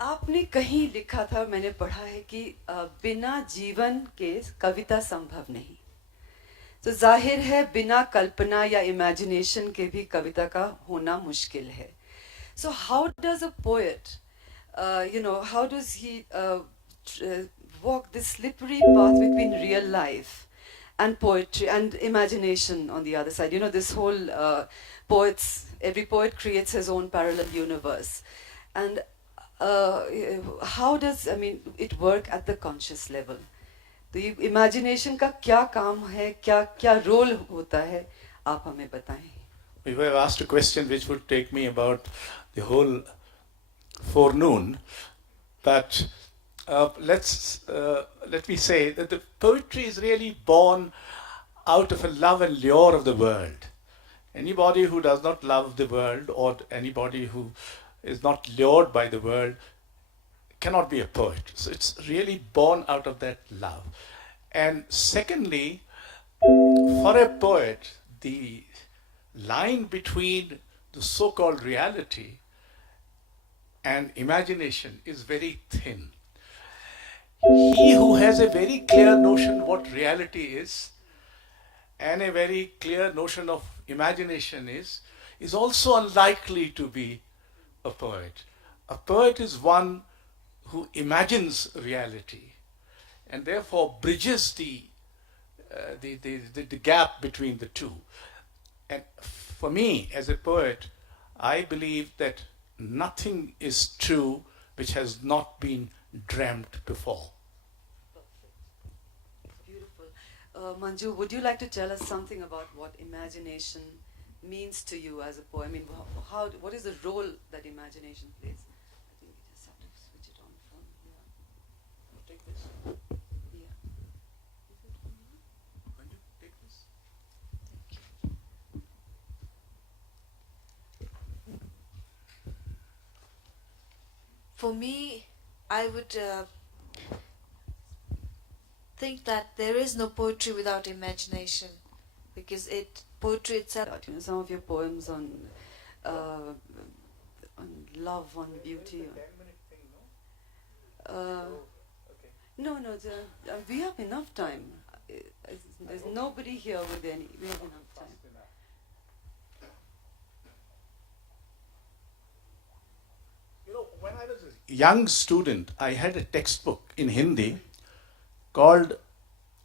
आपने कहीं लिखा था, मैंने पढ़ा है कि बिना जीवन के कविता संभव नहीं। तो जाहिर है बिना कल्पना या इमेजिनेशन के भी कविता का होना मुश्किल है। So how does a poet, how does he walk this slippery path between real life and poetry and imagination on the other side? This whole every poet creates his own parallel universe. And how does, it work at the conscious level? तो ये imagination का क्या काम है, क्या क्या role होता है, आप हमें बताएं. You have asked a question which would take me about the whole forenoon, but let me say that the poetry is really born out of a love and lure of the world. Anybody who does not love the world, or anybody who is not lured by the world, cannot be a poet. So it's really born out of that love. And secondly, for a poet, the line between the so-called reality and imagination is very thin. He who has a very clear notion what reality is and a very clear notion of imagination is also unlikely to be a poet. A poet is one who imagines reality and therefore bridges the gap between the two. And for me, as a poet, I believe that nothing is true which has not been dreamt before. Perfect. Beautiful. Manju, would you like to tell us something about what imagination means to you as a poet? I mean, what is the role that imagination plays? I think we just have to switch it on from here. Take this. Yeah. Is it on now? Can you take this? For me, I would think that there is no poetry without imagination, because poetry itself. Some of your poems on love, on beauty. No, we have enough time. There's nobody here with any. We have enough time. When I was a young student, I had a textbook in Hindi called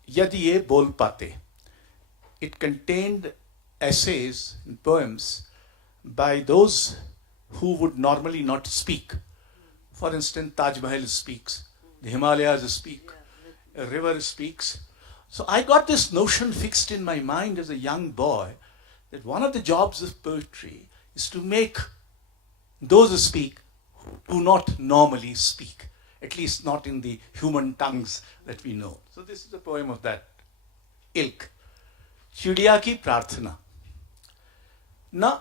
Yadi Ye Bol Pate. It contained essays and poems by those who would normally not speak. For instance, Taj Mahal speaks, the Himalayas speak, a river speaks. So I got this notion fixed in my mind as a young boy that one of the jobs of poetry is to make those speak who do not normally speak, at least not in the human tongues that we know. So this is a poem of that ilk. चिड़िया की प्रार्थना. न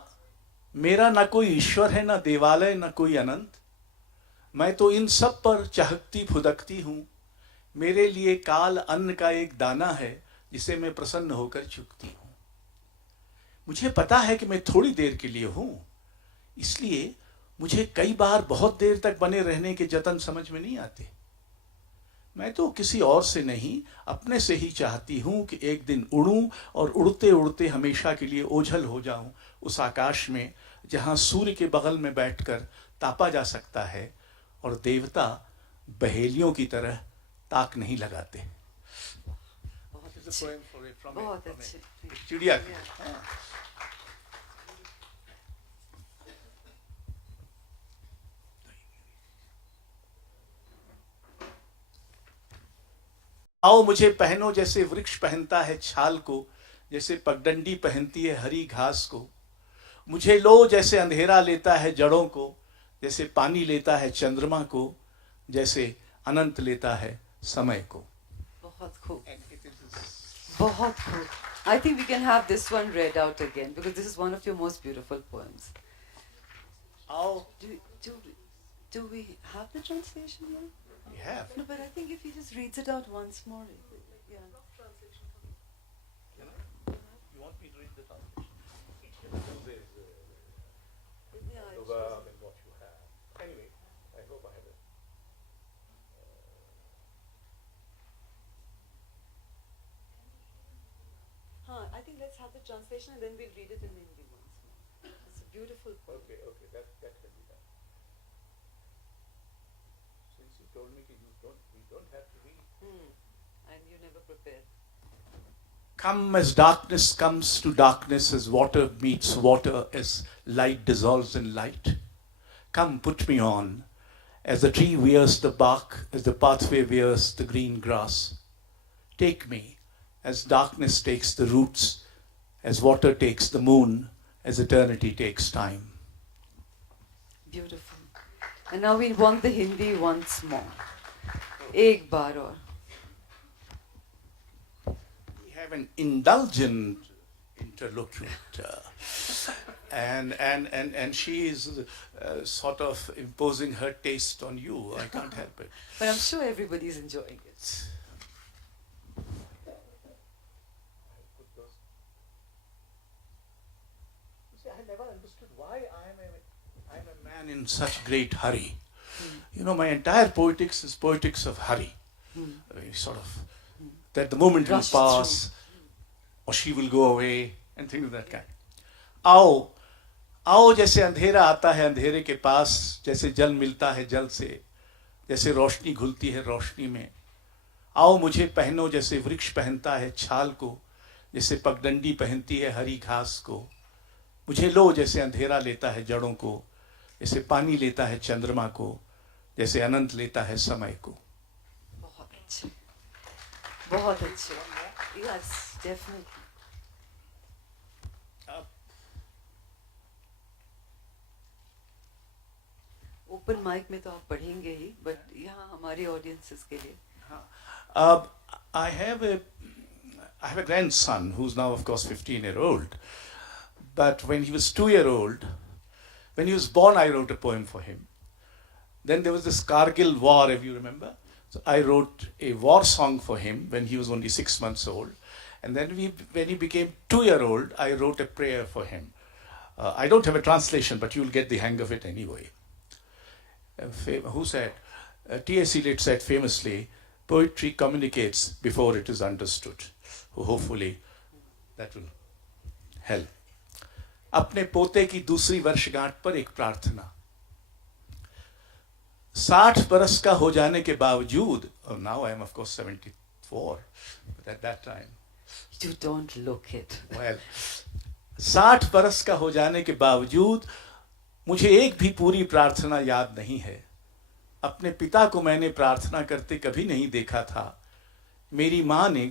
मेरा न कोई ईश्वर है, न देवालय, न कोई अनंत. मैं तो इन सब पर चहकती फुदकती हूँ. मेरे लिए काल अन्न का एक दाना है जिसे मैं प्रसन्न होकर चुकती हूँ. मुझे पता है कि मैं थोड़ी देर के लिए हूँ, इसलिए मुझे कई बार बहुत देर तक बने रहने के जतन समझ में नहीं आते. मैं तो किसी और से नहीं, अपने से ही चाहती हूँ कि एक दिन उड़ूं और उड़ते उड़ते हमेशा के लिए ओझल हो जाऊं उस आकाश में जहाँ सूर्य के बगल में बैठकर तापा जा सकता है और देवता बहेलियों की तरह ताक नहीं लगाते. बहुत अच्छे. चिड़िया. आओ मुझे पहनो जैसे वृक्ष पहनता है छाल को, जैसे पगडंडी पहनती है हरी घास को. मुझे लो जैसे अंधेरा लेता है जड़ों को, जैसे पानी लेता है चंद्रमा को, जैसे अनंत लेता है समय को. बहुत खूब. बहुत खूब. I think we can have this one read out again because this is one of your most beautiful poems. आओ. Do we have the translation here? We have. No, but I think if he just reads it out once more. Yeah. You want me to read the translation? Yeah, and what you have. Anyway, I hope I have it. the translation and then we'll read it in Hindi once more. It's a beautiful poem. Okay, that can be done. Since you told me that we don't have to read. And you never prepare. Come as darkness comes to darkness, as water meets water, as light dissolves in light. Come, put me on, as the tree wears the bark, as the pathway wears the green grass. Take me, as darkness takes the roots, as water takes the moon, as eternity takes time. Beautiful. And now we want the Hindi once more. Ek baar aur. We have an indulgent interlocutor, and she is sort of imposing her taste on you. I can't help it. But I'm sure everybody's enjoying it. See, I never understood why I'm a man in such great hurry. You know, my entire poetics is poetics of hurry. Sort of that the moment will Rush pass, or she will go away, and things of that kind. आओ आओ जैसे अंधेरा आता है अंधेरे के पास, जैसे जल मिलता है जल से, जैसे रोशनी घुलती है रोशनी में. आओ मुझे पहनो जैसे वृक्ष पहनता है छाल को, जैसे पगडंडी पहनती है हरी घास को. मुझे लो जैसे अंधेरा लेता है जड़ों को, जैसे पानी लेता है चंद्रमा को, जैसे अनंत लेता है समय को. बहुत अच्छे. बहुत अच्छे. Yes, definitely. ओपन माइक में तो आप पढ़ेंगे ही, बट यहाँ हमारे ऑडियंसेस के लिए. I have a grandson who's now, of course, 15-year-old. But when he was 2-year-old, when he was born, I wrote a poem for him. Then there was this Kargil war, if you remember. So I wrote a war song for him when he was only 6 months old. And then when he became 2-year-old, I wrote a prayer for him. I don't have a translation, but you'll get the hang of it anyway. Who said? T.S. Eliot said famously, poetry communicates before it is understood. Hopefully that will help. अपने पोते की दूसरी वर्षगांठ पर एक प्रार्थना. 60 बरस का हो जाने के बावजूद, now I am of course 74, but at that time. You don't look it. Well, 60 बरस का हो जाने के बावजूद मुझे एक भी पूरी प्रार्थना याद नहीं है. अपने पिता को मैंने प्रार्थना करते कभी नहीं देखा था. मेरी माँ ने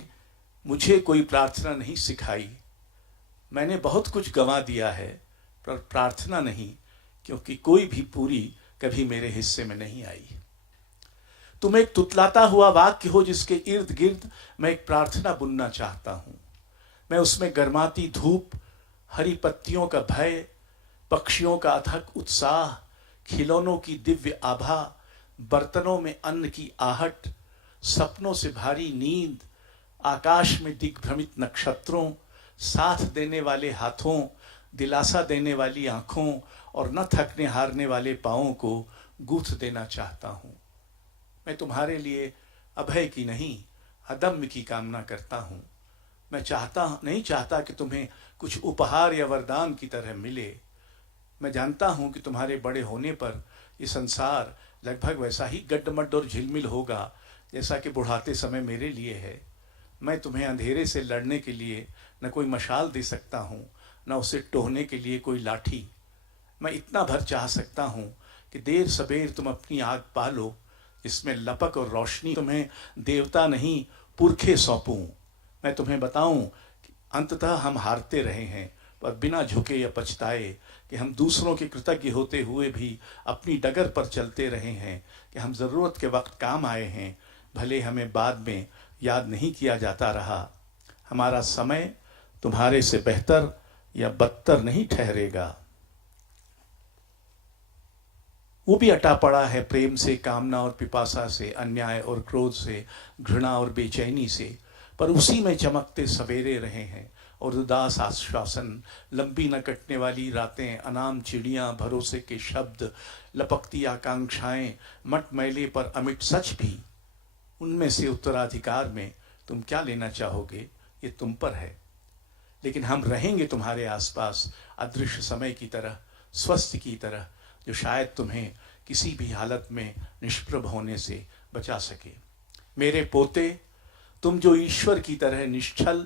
मुझे कोई प्रार्थना नहीं सिखाई. मैंने बहुत कुछ गंवा दिया है, पर प्रार्थना नहीं, क्योंकि कोई भी पूरी कभी मेरे हिस्से में नहीं आई. तुम एक तुतलाता हुआ वाक्य हो जिसके इर्द गिर्द मैं एक प्रार्थना बुनना चाहता हूँ. मैं उसमें गर्माती धूप, हरी पत्तियों का भय, पक्षियों का अथक उत्साह, खिलौनों की दिव्य आभा, बर्तनों में अन्न की आहट, सपनों से भारी नींद, आकाश में दिग्भ्रमित नक्षत्रों, साथ देने वाले हाथों, दिलासा देने वाली आंखों और न थकने हारने वाले पाँवों को गूंथ देना चाहता हूँ. मैं तुम्हारे लिए अभय की नहीं, अदम्य की कामना करता हूँ. मैं नहीं चाहता कि तुम्हें कुछ उपहार या वरदान की तरह मिले. मैं जानता हूँ कि तुम्हारे बड़े होने पर ये संसार लगभग वैसा ही गड्ढमड्ढ और झिलमिल होगा जैसा कि बुढ़ाते समय मेरे लिए है. मैं तुम्हें अंधेरे से लड़ने के लिए न कोई मशाल दे सकता हूँ, न उसे टोहने के लिए कोई लाठी. मैं इतना भर चाह सकता हूँ कि देर सबेर तुम अपनी आग पालो, जिसमें लपक और रोशनी. तुम्हें देवता नहीं पुरखे सौंपूं. मैं तुम्हें बताऊं कि अंततः हम हारते रहे हैं, पर बिना झुके या पछताए कि हम दूसरों के कृतज्ञ होते हुए भी अपनी डगर पर चलते रहे हैं, कि हम ज़रूरत के वक्त काम आए हैं, भले हमें बाद में याद नहीं किया जाता रहा. हमारा समय तुम्हारे से बेहतर या बदतर नहीं ठहरेगा. वो भी अटा पड़ा है प्रेम से, कामना और पिपासा से, अन्याय और क्रोध से, घृणा और बेचैनी से, पर उसी में चमकते सवेरे रहे हैं और उदास आश्वासन, लंबी न कटने वाली रातें, अनाम चिड़ियाँ, भरोसे के शब्द, लपकती आकांक्षाएं, मटमैले पर अमिट सच भी. उनमें से उत्तराधिकार में तुम क्या लेना चाहोगे, ये तुम पर है. लेकिन हम रहेंगे तुम्हारे आसपास अदृश्य समय की तरह, स्वस्थ की तरह, जो शायद तुम्हें किसी भी हालत में निष्प्रभ होने से बचा सके। मेरे पोते, तुम जो ईश्वर की तरह निश्चल,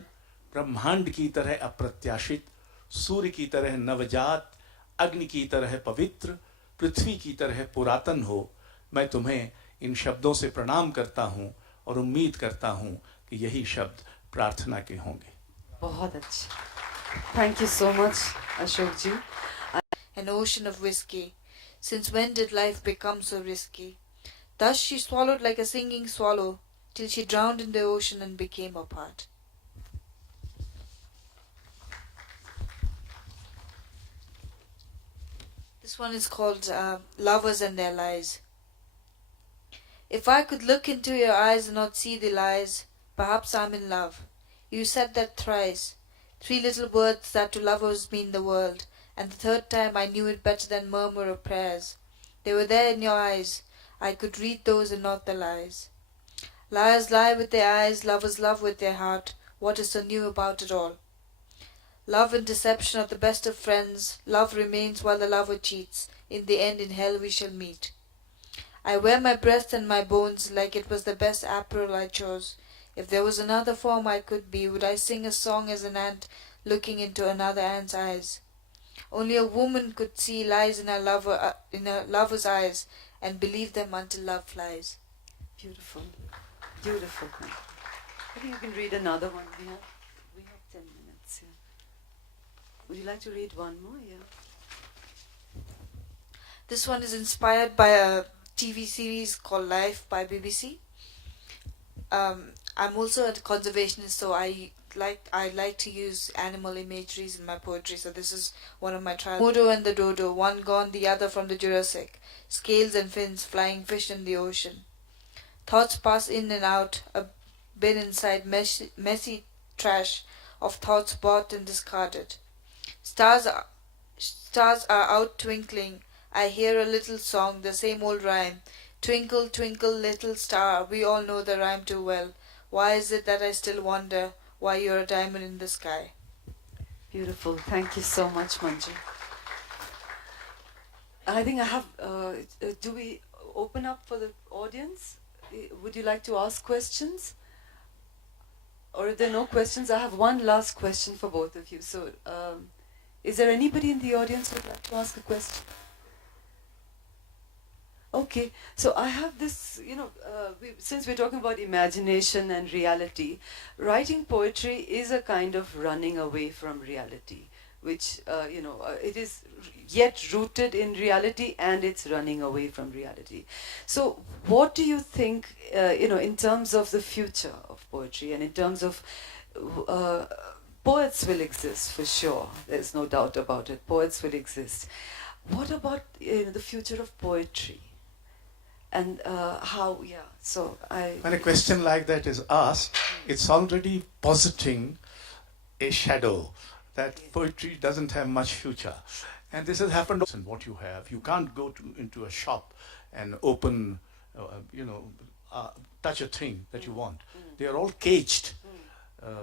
ब्रह्मांड की तरह अप्रत्याशित, सूर्य की तरह नवजात, अग्नि की तरह पवित्र, पृथ्वी की तरह पुरातन हो, मैं तुम्हें इन शब्दों से प्रणाम करता हूँ और उम्मीद करता हूँ कि यही शब्द प्रार्थना के होंगे। बहुत अच्छा, thank you so much Ashok ji. An ocean of whiskey. Since when did life become so risky? Thus she swallowed like a singing swallow, till she drowned in the ocean and became a part. This one is called Lovers and Their Lies. If I could look into your eyes and not see the lies, perhaps I'm in love. You said that thrice. 3 little words that to lovers mean the world, and the third time I knew it better than murmur of prayers. They were there in your eyes. I could read those and not the lies. Liars lie with their eyes, lovers love with their heart. What is so new about it all? Love and deception are the best of friends. Love remains while the lover cheats. In the end, in hell we shall meet. I wear my breast and my bones like it was the best apparel I chose. If there was another form I could be, would I sing a song as an ant looking into another ant's eyes? Only a woman could see lies in a lover's eyes and believe them until love flies. Beautiful, beautiful. I think you can read another one. We have 10 minutes. Yeah. Would you like to read one more? Yeah. This one is inspired by a TV series called Life by BBC. I'm also a conservationist, so I like to use animal imageries in my poetry. So this is one of my trials. Modo and the dodo, one gone, the other from the Jurassic. Scales and fins, flying fish in the ocean. Thoughts pass in and out, a bin inside messy trash of thoughts bought and discarded. Stars are out twinkling. I hear a little song, the same old rhyme. Twinkle, twinkle, little star. We all know the rhyme too well. Why is it that I still wonder why you're a diamond in the sky? Beautiful. Thank you so much, Manju. I think I have. Do we open up for the audience? Would you like to ask questions? Or if there are no questions, I have one last question for both of you. So, is there anybody in the audience who would like to ask a question? Okay, so I have this, since we're talking about imagination and reality, writing poetry is a kind of running away from reality, which, it is yet rooted in reality and it's running away from reality. So what do you think, in terms of the future of poetry and in terms of, poets will exist for sure, there's no doubt about it, poets will exist. What about the future of poetry? And how, yeah, so When a question like that is asked, it's already positing a shadow that poetry doesn't have much future. And this has happened in what you have. You can't go into a shop and open, touch a thing that you want. They are all caged.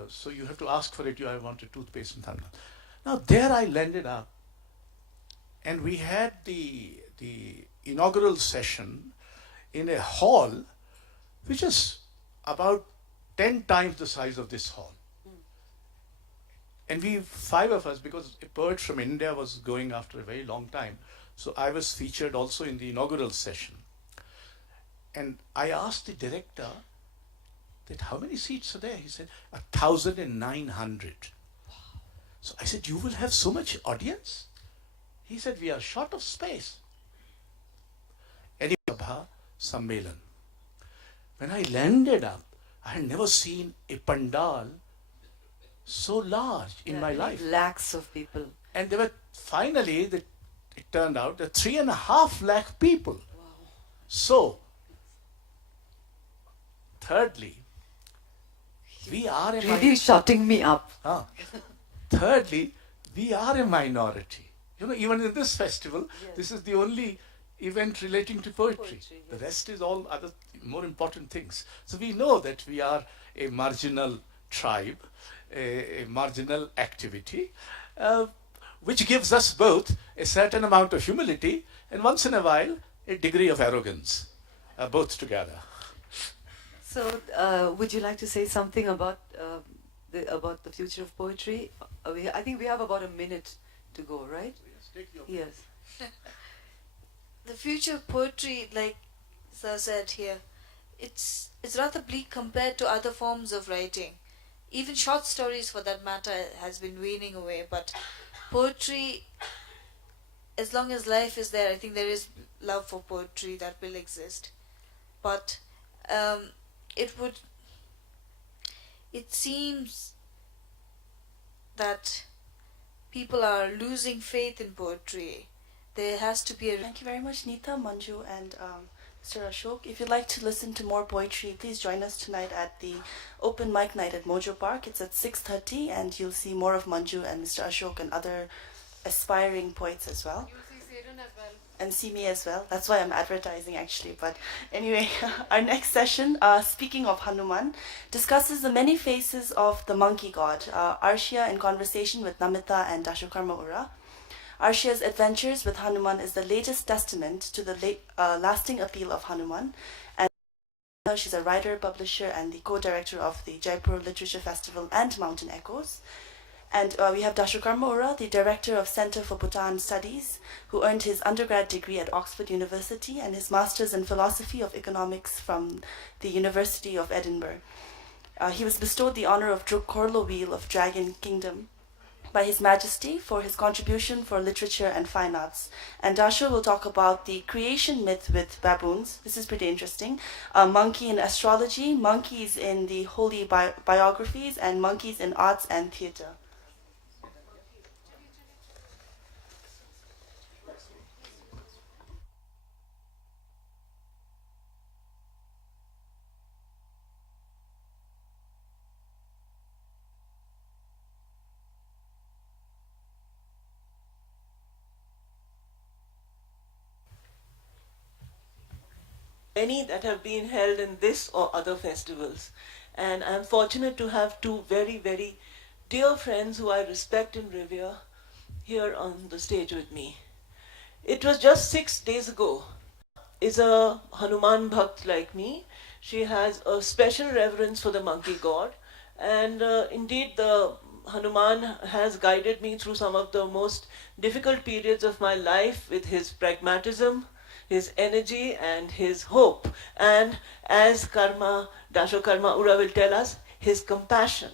So you have to ask for it. I want a toothpaste and thumbnail. Now there I landed up, and we had the inaugural session in a hall which is about 10 times the size of this hall. And we, 5 of us, because a poet from India was going after a very long time, so I was featured also in the inaugural session. And I asked the director that how many seats are there? He said 1,900. So I said, you will have so much audience? He said, we are short of space. Sabha Sammelan. When I landed up, I had never seen a pandal so large in my life. Lakhs of people. And there were finally, it turned out, that 3.5 lakh people. Wow. So, thirdly, we are a really shutting me up. Thirdly, we are a minority. Even in this festival, Yes. this is the only event relating to poetry. Poetry, The yes. rest is all other more important things. So we know that we are a marginal tribe a marginal activity, which gives us both a certain amount of humility and once in a while a degree of arrogance, both together. So, would you like to say something about the future of poetry? I think we have about a minute to go, right? Yes, take your Yes. The future of poetry, like Sir said here, it's rather bleak compared to other forms of writing. Even short stories, for that matter, has been waning away. But poetry, as long as life is there, I think there is love for poetry that will exist. But it would. It seems that people are losing faith in poetry. There has to be a. Thank you very much, Neeta, Manju, and Mr. Ashok. If you'd like to listen to more poetry, please join us tonight at the open mic night at Mojo Park. It's at 6:30, and you'll see more of Manju and Mr. Ashok and other aspiring poets as well. You'll see Satan as well. And see me as well. That's why I'm advertising, actually. But anyway, our next session, speaking of Hanuman, discusses the many faces of the monkey god. Arshia in conversation with Namita and Dashokarma Ura. Arshia's adventures with Hanuman is the latest testament to the lasting appeal of Hanuman. And she's a writer, publisher, and the co-director of the Jaipur Literature Festival and Mountain Echoes. And we have Dashokarma Ura, the director of Center for Bhutan Studies, who earned his undergrad degree at Oxford University and his master's in philosophy of economics from the University of Edinburgh. He was bestowed the honor of Korlo Wheel of Dragon Kingdom by His Majesty for his contribution for literature and fine arts. And Dasho will talk about the creation myth with baboons. This is pretty interesting. Monkey in astrology, monkeys in the holy biographies, and monkeys in arts and theatre. Many that have been held in this or other festivals. And I'm fortunate to have two very, very dear friends who I respect and revere here on the stage with me. It was just 6 days ago. Is a Hanuman Bhakt like me. She has a special reverence for the monkey god. And indeed, the Hanuman has guided me through some of the most difficult periods of my life with his pragmatism, his energy, and his hope. And as Dashokarma Ura will tell us, his compassion.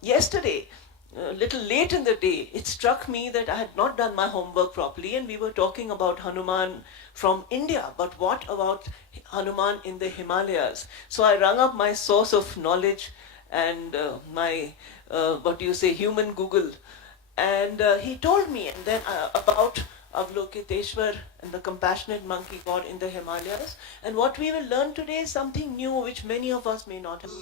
Yesterday, a little late in the day, it struck me that I had not done my homework properly, and we were talking about Hanuman from India, but what about Hanuman in the Himalayas? So I rang up my source of knowledge and my, human Google, and he told me and then about Avlokiteshwar and the compassionate monkey god in the Himalayas. And what we will learn today is something new which many of us may not have.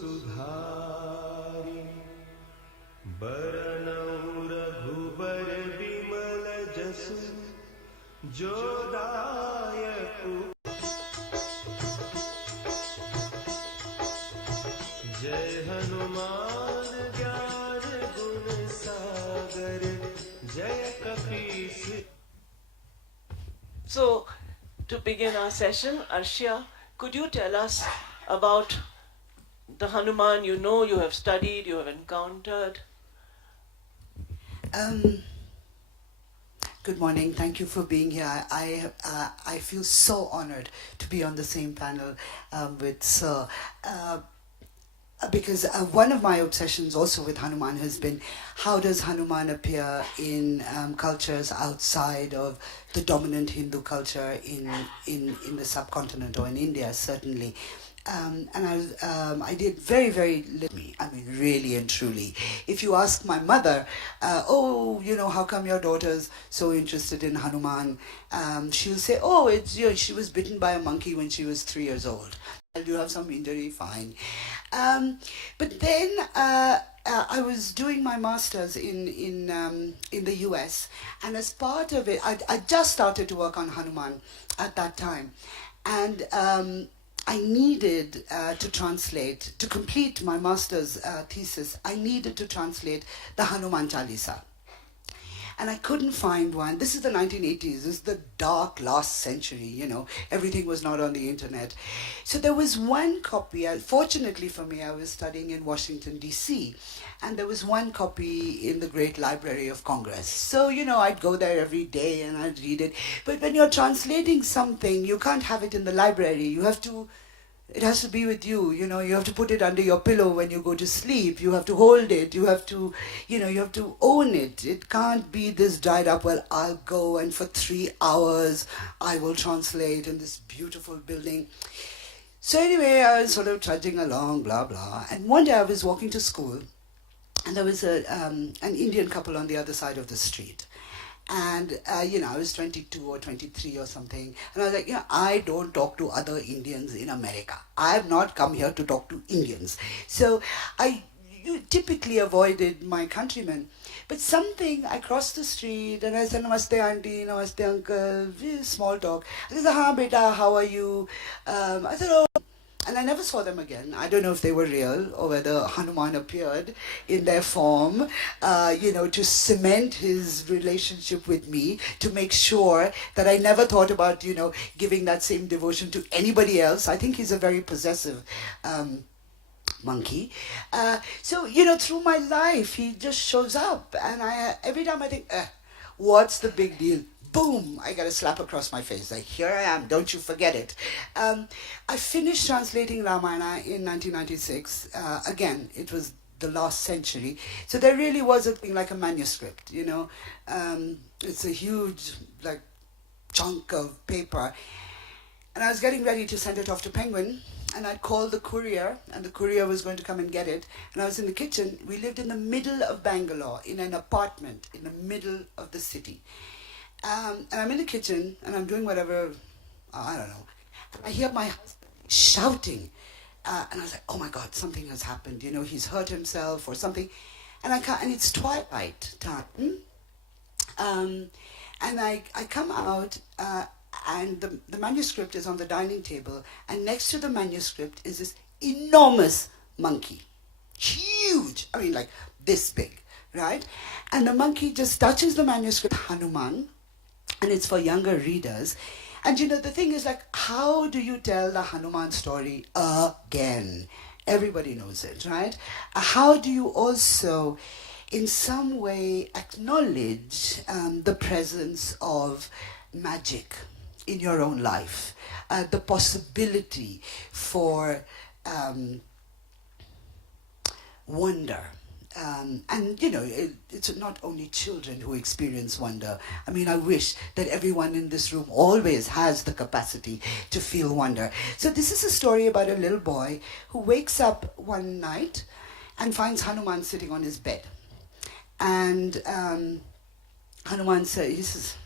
Jai Hanuman Gyan Gun Sagar Jai Kapis. So, to begin our session, Arshia, could you tell us about the Hanuman you know, you have studied, you have encountered? Good morning. Thank you for being here. I feel so honored to be on the same panel with Sir. Because one of my obsessions also with Hanuman has been how does Hanuman appear in cultures outside of the dominant Hindu culture in the subcontinent or in India, certainly. And I did very, very little. I mean, really and truly. If you ask my mother, how come your daughter's so interested in Hanuman? She'll say, she was bitten by a monkey when she was 3 years old. You have some injury, fine. But then I was doing my master's in the US, and as part of it, I just started to work on Hanuman at that time, and I needed to complete my master's thesis, I needed to translate the Hanuman Chalisa. And I couldn't find one. This is the 1980s. This is the dark last century, you know. Everything was not on the internet. So there was one copy. Fortunately for me, I was studying in Washington, D.C. And there was one copy in the Great Library of Congress. So, you know, I'd go there every day and I'd read it. But when you're translating something, you can't have it in the library. It has to be with you, you know, you have to put it under your pillow when you go to sleep, you have to hold it, you have to own it. It can't be this dried up, well, I'll go and for 3 hours I will translate in this beautiful building. So anyway, I was sort of trudging along, blah, blah. And one day I was walking to school and there was an Indian couple on the other side of the street. And, you know, I was 22 or 23 or something. And I was like, you know, I don't talk to other Indians in America. I have not come here to talk to Indians. So you typically avoided my countrymen. But I crossed the street and I said, Namaste auntie, Namaste uncle, small talk. I said, ha beta, how are you? I said, oh. And I never saw them again. I don't know if they were real or whether Hanuman appeared in their form, you know, to cement his relationship with me, to make sure that I never thought about, you know, giving that same devotion to anybody else. I think he's a very possessive monkey. So, you know, through my life, he just shows up. And every time I think, what's the big deal? Boom, I got a slap across my face. Like, here I am, don't you forget it. I finished translating Ramayana in 1996. Again, it was the last century. So there really was a thing like a manuscript, you know. It's a huge, like, chunk of paper. And I was getting ready to send it off to Penguin. And I called the courier, and the courier was going to come and get it. And I was in the kitchen. We lived in the middle of Bangalore, in an apartment in the middle of the city. And I'm in the kitchen, and I'm doing whatever, I don't know. I hear my husband shouting. And I was like, oh my God, something has happened. You know, he's hurt himself or something. And it's twilight time. And I come out, and the manuscript is on the dining table. And next to the manuscript is this enormous monkey. Huge. I mean, like this big, right? And the monkey just touches the manuscript, Hanuman. And it's for younger readers. And you know, the thing is, like, how do you tell the Hanuman story again? Everybody knows it, right? How do you also, in some way, acknowledge the presence of magic in your own life? The possibility for wonder. And, you know, it's not only children who experience wonder. I mean, I wish that everyone in this room always has the capacity to feel wonder. So this is a story about a little boy who wakes up one night and finds Hanuman sitting on his bed. And Hanuman says,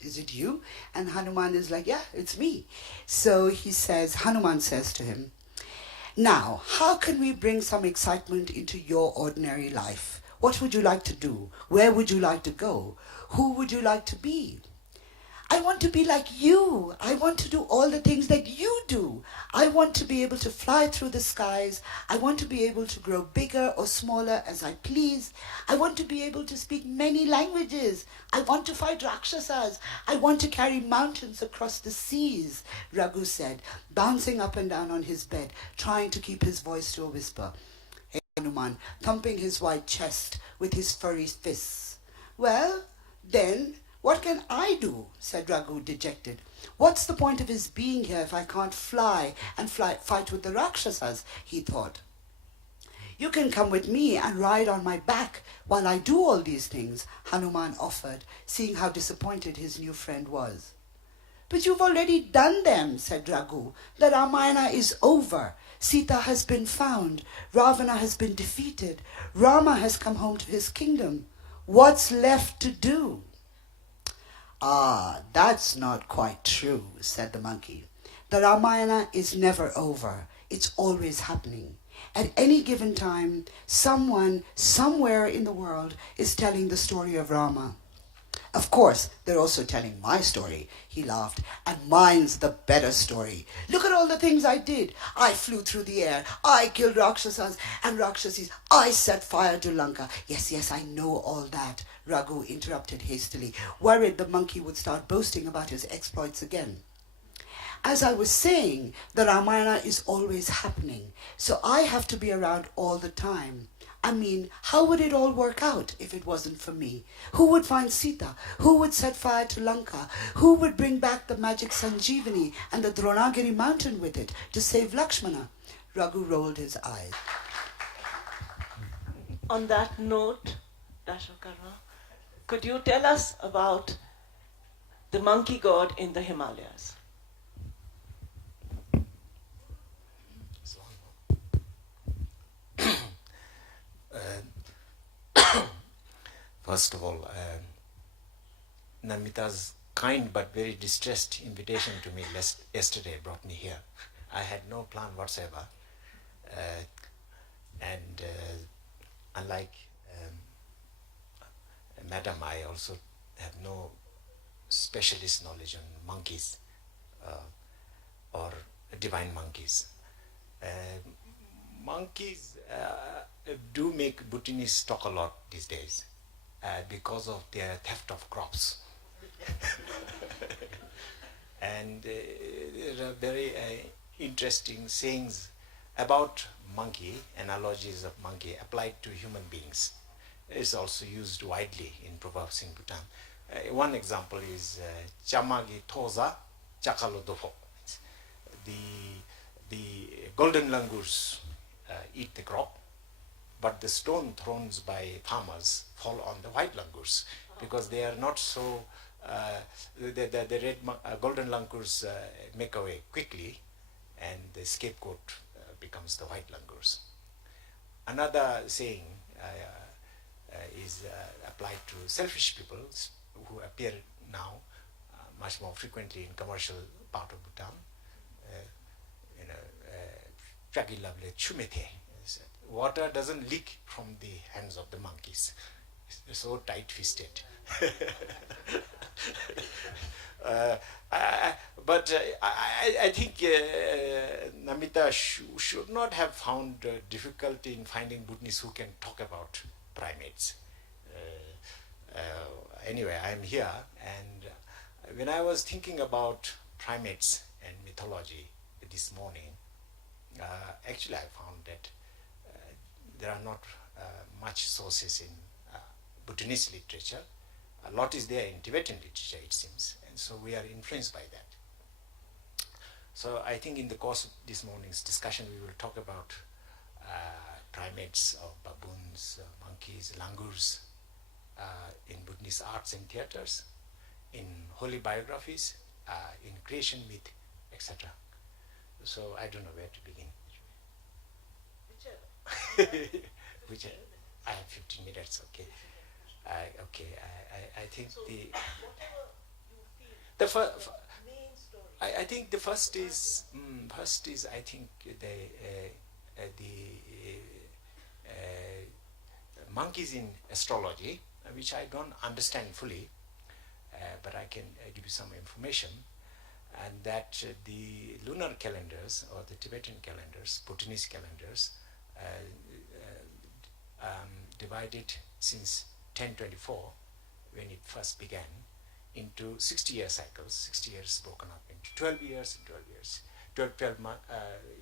is it you? And Hanuman is like, yeah, it's me. So Hanuman says to him, now, how can we bring some excitement into your ordinary life? What would you like to do? Where would you like to go? Who would you like to be? I want to be like you. I want to do all the things that you do. I want to be able to fly through the skies. I want to be able to grow bigger or smaller as I please. I want to be able to speak many languages. I want to fight Rakshasas. I want to carry mountains across the seas, Raghu said, bouncing up and down on his bed, trying to keep his voice to a whisper. Hey, Hanuman, thumping his white chest with his furry fists. Well, then, what can I do? Said Raghu, dejected. What's the point of his being here if I can't fly and fight with the Rakshasas? He thought. You can come with me and ride on my back while I do all these things, Hanuman offered, seeing how disappointed his new friend was. But you've already done them, said Raghu. The Ramayana is over. Sita has been found. Ravana has been defeated. Rama has come home to his kingdom. What's left to do? Ah, that's not quite true, said the monkey. The Ramayana is never over. It's always happening. At any given time, someone, somewhere in the world is telling the story of Rama. Of course, they're also telling my story, he laughed, and mine's the better story. Look at all the things I did. I flew through the air. I killed Rakshasas and Rakshasis. I set fire to Lanka. Yes, yes, I know all that, Raghu interrupted hastily, worried the monkey would start boasting about his exploits again. As I was saying, the Ramayana is always happening, so I have to be around all the time. I mean, how would it all work out if it wasn't for me? Who would find Sita? Who would set fire to Lanka? Who would bring back the magic Sanjeevani and the Dronagiri mountain with it to save Lakshmana? Raghu rolled his eyes. On that note, Dashakarma, could you tell us about the monkey god in the Himalayas? First of all, Namita's kind but very distressed invitation to me yesterday brought me here. I had no plan whatsoever, and unlike Madam, I also have no specialist knowledge on monkeys or divine monkeys. Monkeys do make Bhutanese talk a lot these days because of their theft of crops. And there are very interesting sayings about monkey, analogies of monkey applied to human beings. It's also used widely in proverbs in Bhutan. One example is Chamagi Toza Chakalo Dofo. The golden langurs eat the crop, but the stone thrown by farmers fall on the white langurs because they are not so, the red golden langurs make away quickly and the scapegoat becomes the white langurs. Another saying is applied to selfish people who appear now much more frequently in commercial part of Bhutan. Water doesn't leak from the hands of the monkeys. They're so tight-fisted. But I think Namita should not have found difficulty in finding Bhutanese who can talk about primates. Anyway, I'm here, and when I was thinking about primates and mythology this morning, actually I found that there are not much sources in Bhutanese literature. A lot is there in Tibetan literature, it seems, and so we are influenced by that. So I think in the course of this morning's discussion we will talk about primates or baboons, monkeys, langurs in Bhutanese arts and theaters, in holy biographies, in creation myth, etc. So I don't know where to begin. Which I have 15 minutes. Okay. I think I think the first is I think the monkeys in astrology, which I don't understand fully, but I can give you some information, and that the lunar calendars or the Tibetan calendars, Bhutanese calendars, divided since 1024, when it first began, into 60-year cycles, 60 years broken up into 12 years and 12 years, 12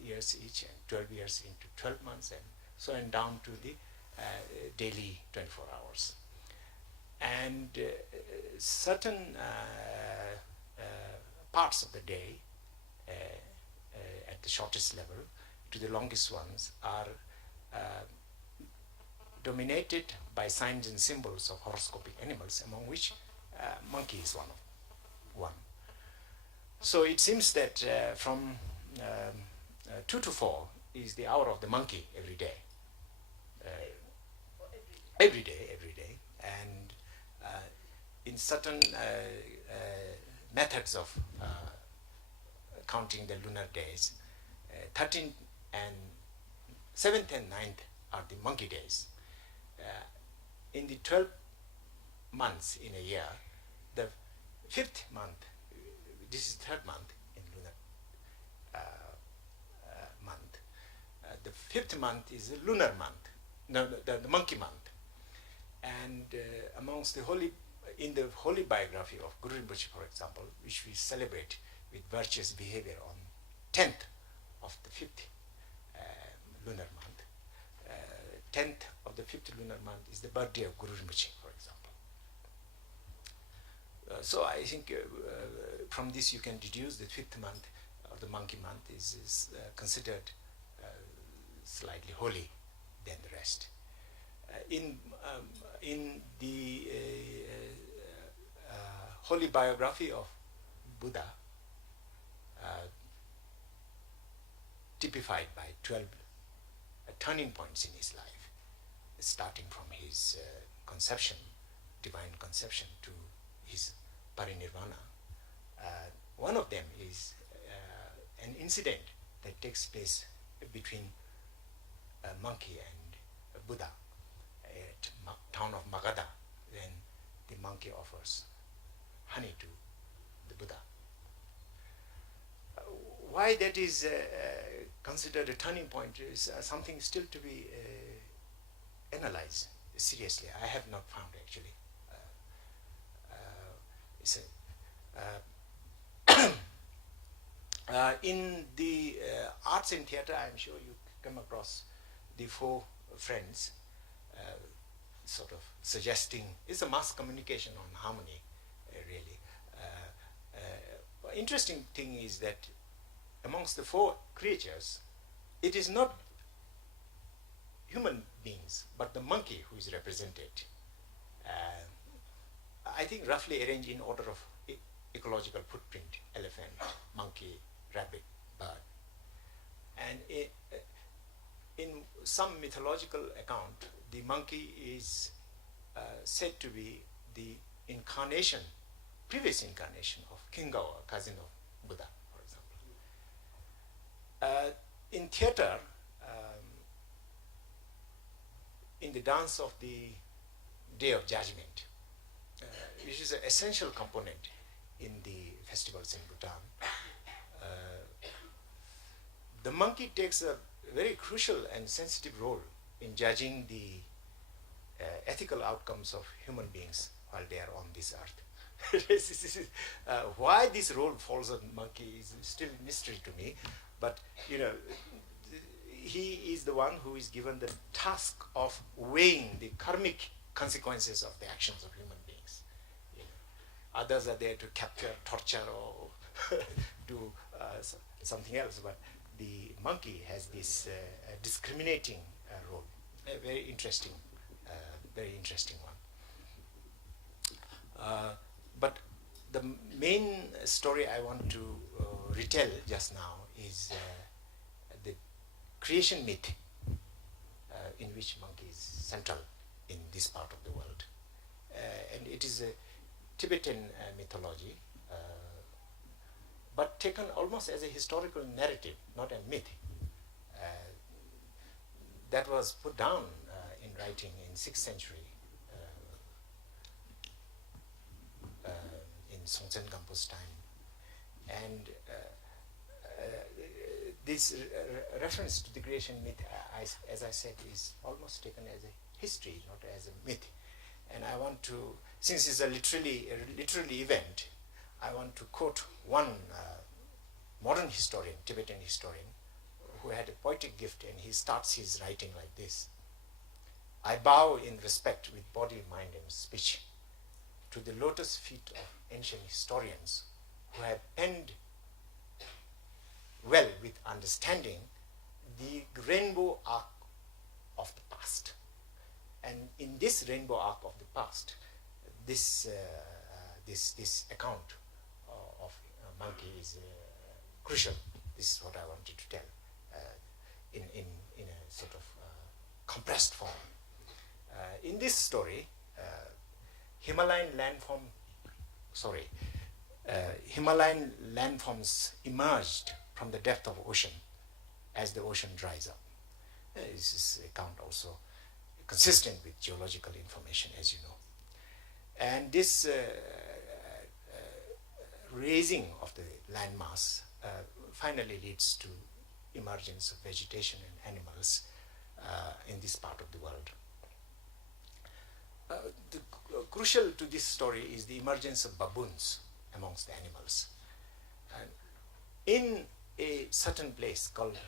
years each, and 12 years into 12 months, and so on down to the daily 24 hours. And certain parts of the day, at the shortest level to the longest ones, are dominated by signs and symbols of horoscopic animals, among which monkey is one. So it seems that from 2 to 4 is the hour of the monkey every day. Every day. And in certain methods of counting the lunar days, 13th and 7th and 9th are the monkey days. In the 12 months in a year, the 5th month, this is 3rd month in lunar month. The 5th month is a lunar month, no, the monkey month. And amongst the in the holy biography of Guru Rinpoche, for example, which we celebrate with virtuous behavior on 10th of the 5th lunar month, 10th of the 5th lunar month is the birthday of Guru Rinpoche, for example. So I think from this you can deduce the 5th month or the monkey month is considered slightly holy than the rest. In the holy biography of Buddha, typified by 12 turning points in his life, starting from his conception, divine conception, to his parinirvana. One of them is an incident that takes place between a monkey and a Buddha at town of Magadha, when the monkey offers honey to the Buddha. Why that is considered a turning point is something still to be analyzed seriously. I have not found actually. In the arts and theatre, I am sure you come across the 4 friends sort of suggesting, it's a mass communication on harmony, really. Interesting thing is that amongst the 4 creatures, it is not human beings, but the monkey who is represented. I think roughly arranged in order of ecological footprint: elephant, monkey, rabbit, bird. And in some mythological account, the monkey is said to be the incarnation, previous incarnation of Kingawa, cousin of Buddha, for example. In theatre, in the dance of the Day of Judgment, which is an essential component in the festivals in Bhutan, the monkey takes a very crucial and sensitive role in judging the ethical outcomes of human beings while they are on this earth. Why this role falls on monkey is still a mystery to me, but you know, he is the one who is given the task of weighing the karmic consequences of the actions of human beings. You know, others are there to capture, torture, or do something else, but the monkey has this discriminating role. A very interesting one. But the main story I want to retell just now is the creation myth, in which monkey is central in this part of the world. And it is a Tibetan mythology, but taken almost as a historical narrative, not a myth. That was put down in writing in 6th century in Songtsen Gampo's time. And this reference to the creation myth, as I said, is almost taken as a history, not as a myth. And I want to, since it's a literary event, I want to quote one modern historian, Tibetan historian, who had a poetic gift, and he starts his writing like this: I bow in respect with body, mind, and speech to the lotus feet of ancient historians who have penned well with understanding the rainbow arc of the past. And in this rainbow arc of the past, this account of monkey is crucial. This is what I wanted to tell in a sort of compressed form. In this story, Himalayan landforms emerged from the depth of ocean as the ocean dries up. This is account also consistent with geological information, as you know. And this raising of the landmass finally leads to emergence of vegetation and animals in this part of the world. Crucial to this story is the emergence of baboons amongst the animals. And in a certain place called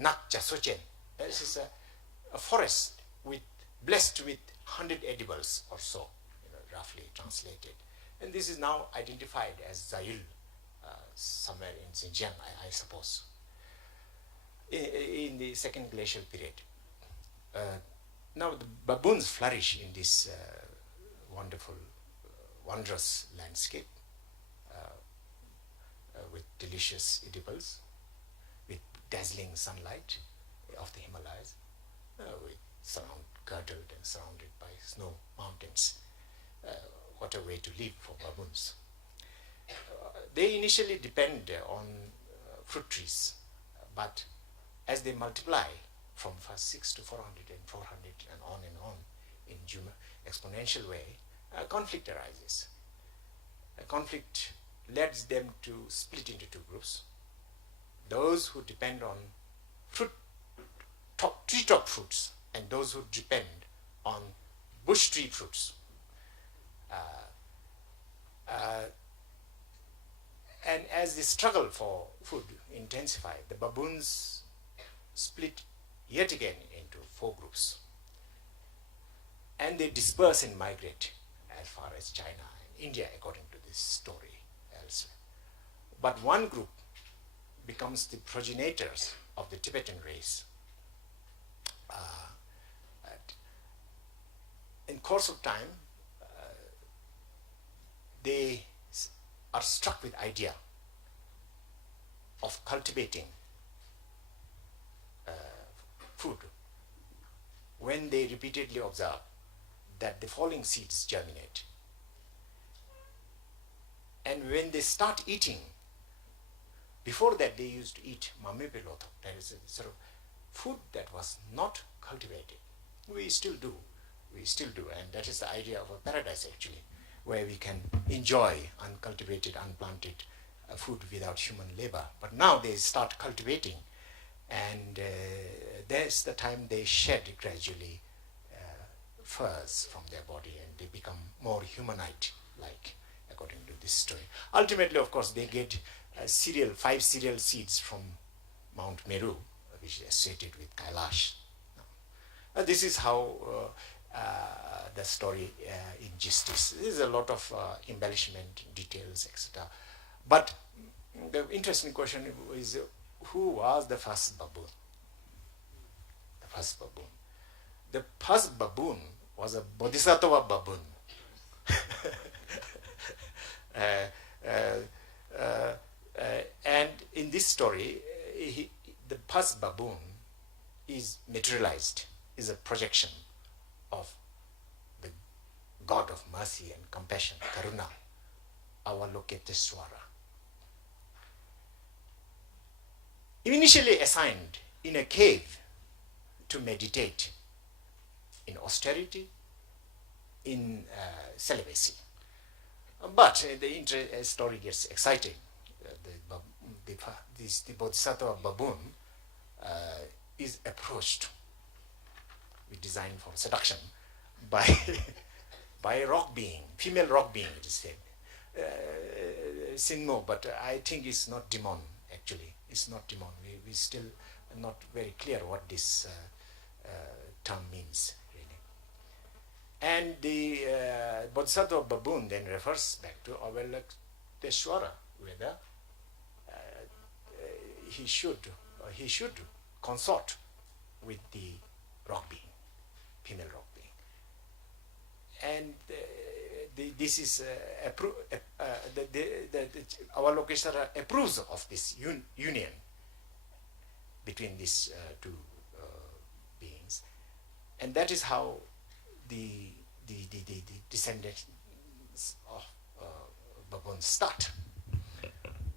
Nakcha Sochen, this is a forest blessed with 100 edibles or so, roughly translated. And this is now identified as Zayul, somewhere in Xinjiang, I suppose, in the second glacial period. Now the baboons flourish in this wonderful, wondrous landscape with delicious edibles, with dazzling sunlight of the Himalayas, girdled and surrounded by snow mountains. What a way to live for baboons. They initially depend on fruit trees, but as they multiply from first 6 to 400 and 400 and on in exponential way, a conflict arises. A conflict leads them to split into two groups. Those who depend on treetop fruits and those who depend on bush tree fruits. And as the struggle for food intensified, the baboons split yet again into 4 groups. And they disperse and migrate as far as China and India, according to this story elsewhere. But one group becomes the progenitors of the Tibetan race. In course of time, they are struck with idea of cultivating food when they repeatedly observe that the falling seeds germinate. And when they start eating, before that they used to eat mamepeloto, that is a sort of food that was not cultivated. We still do, and that is the idea of a paradise actually, where we can enjoy uncultivated, unplanted food without human labor. But now they start cultivating, and there's the time they shed gradually furs from their body and they become more humanite-like, according to this story. Ultimately, of course, they get 5 cereal seeds from Mount Meru, which is associated with Kailash. This is how the story in gist is. There's a lot of embellishment, details, etc. But the interesting question is, who was the first baboon? The first baboon. The first baboon was a bodhisattva baboon. And in this story, the first baboon is materialized, is a projection of the God of mercy and compassion, Karuna, Avalokiteshwara. Initially assigned in a cave to meditate in austerity, in celibacy. But the story gets exciting. The bodhisattva baboon is approached with design for seduction by a rock being, female rock being, it is said. Sinmo, but I think it's not demon actually. It's not demon. We still are not very clear what this term means really. And the bodhisattva baboon then refers back to Avalokiteshwara, whether he should consort with the rock being, female rock being. And this is Avalokiteshvara approves of this union between these two beings, and that is how the descendants of baboons start.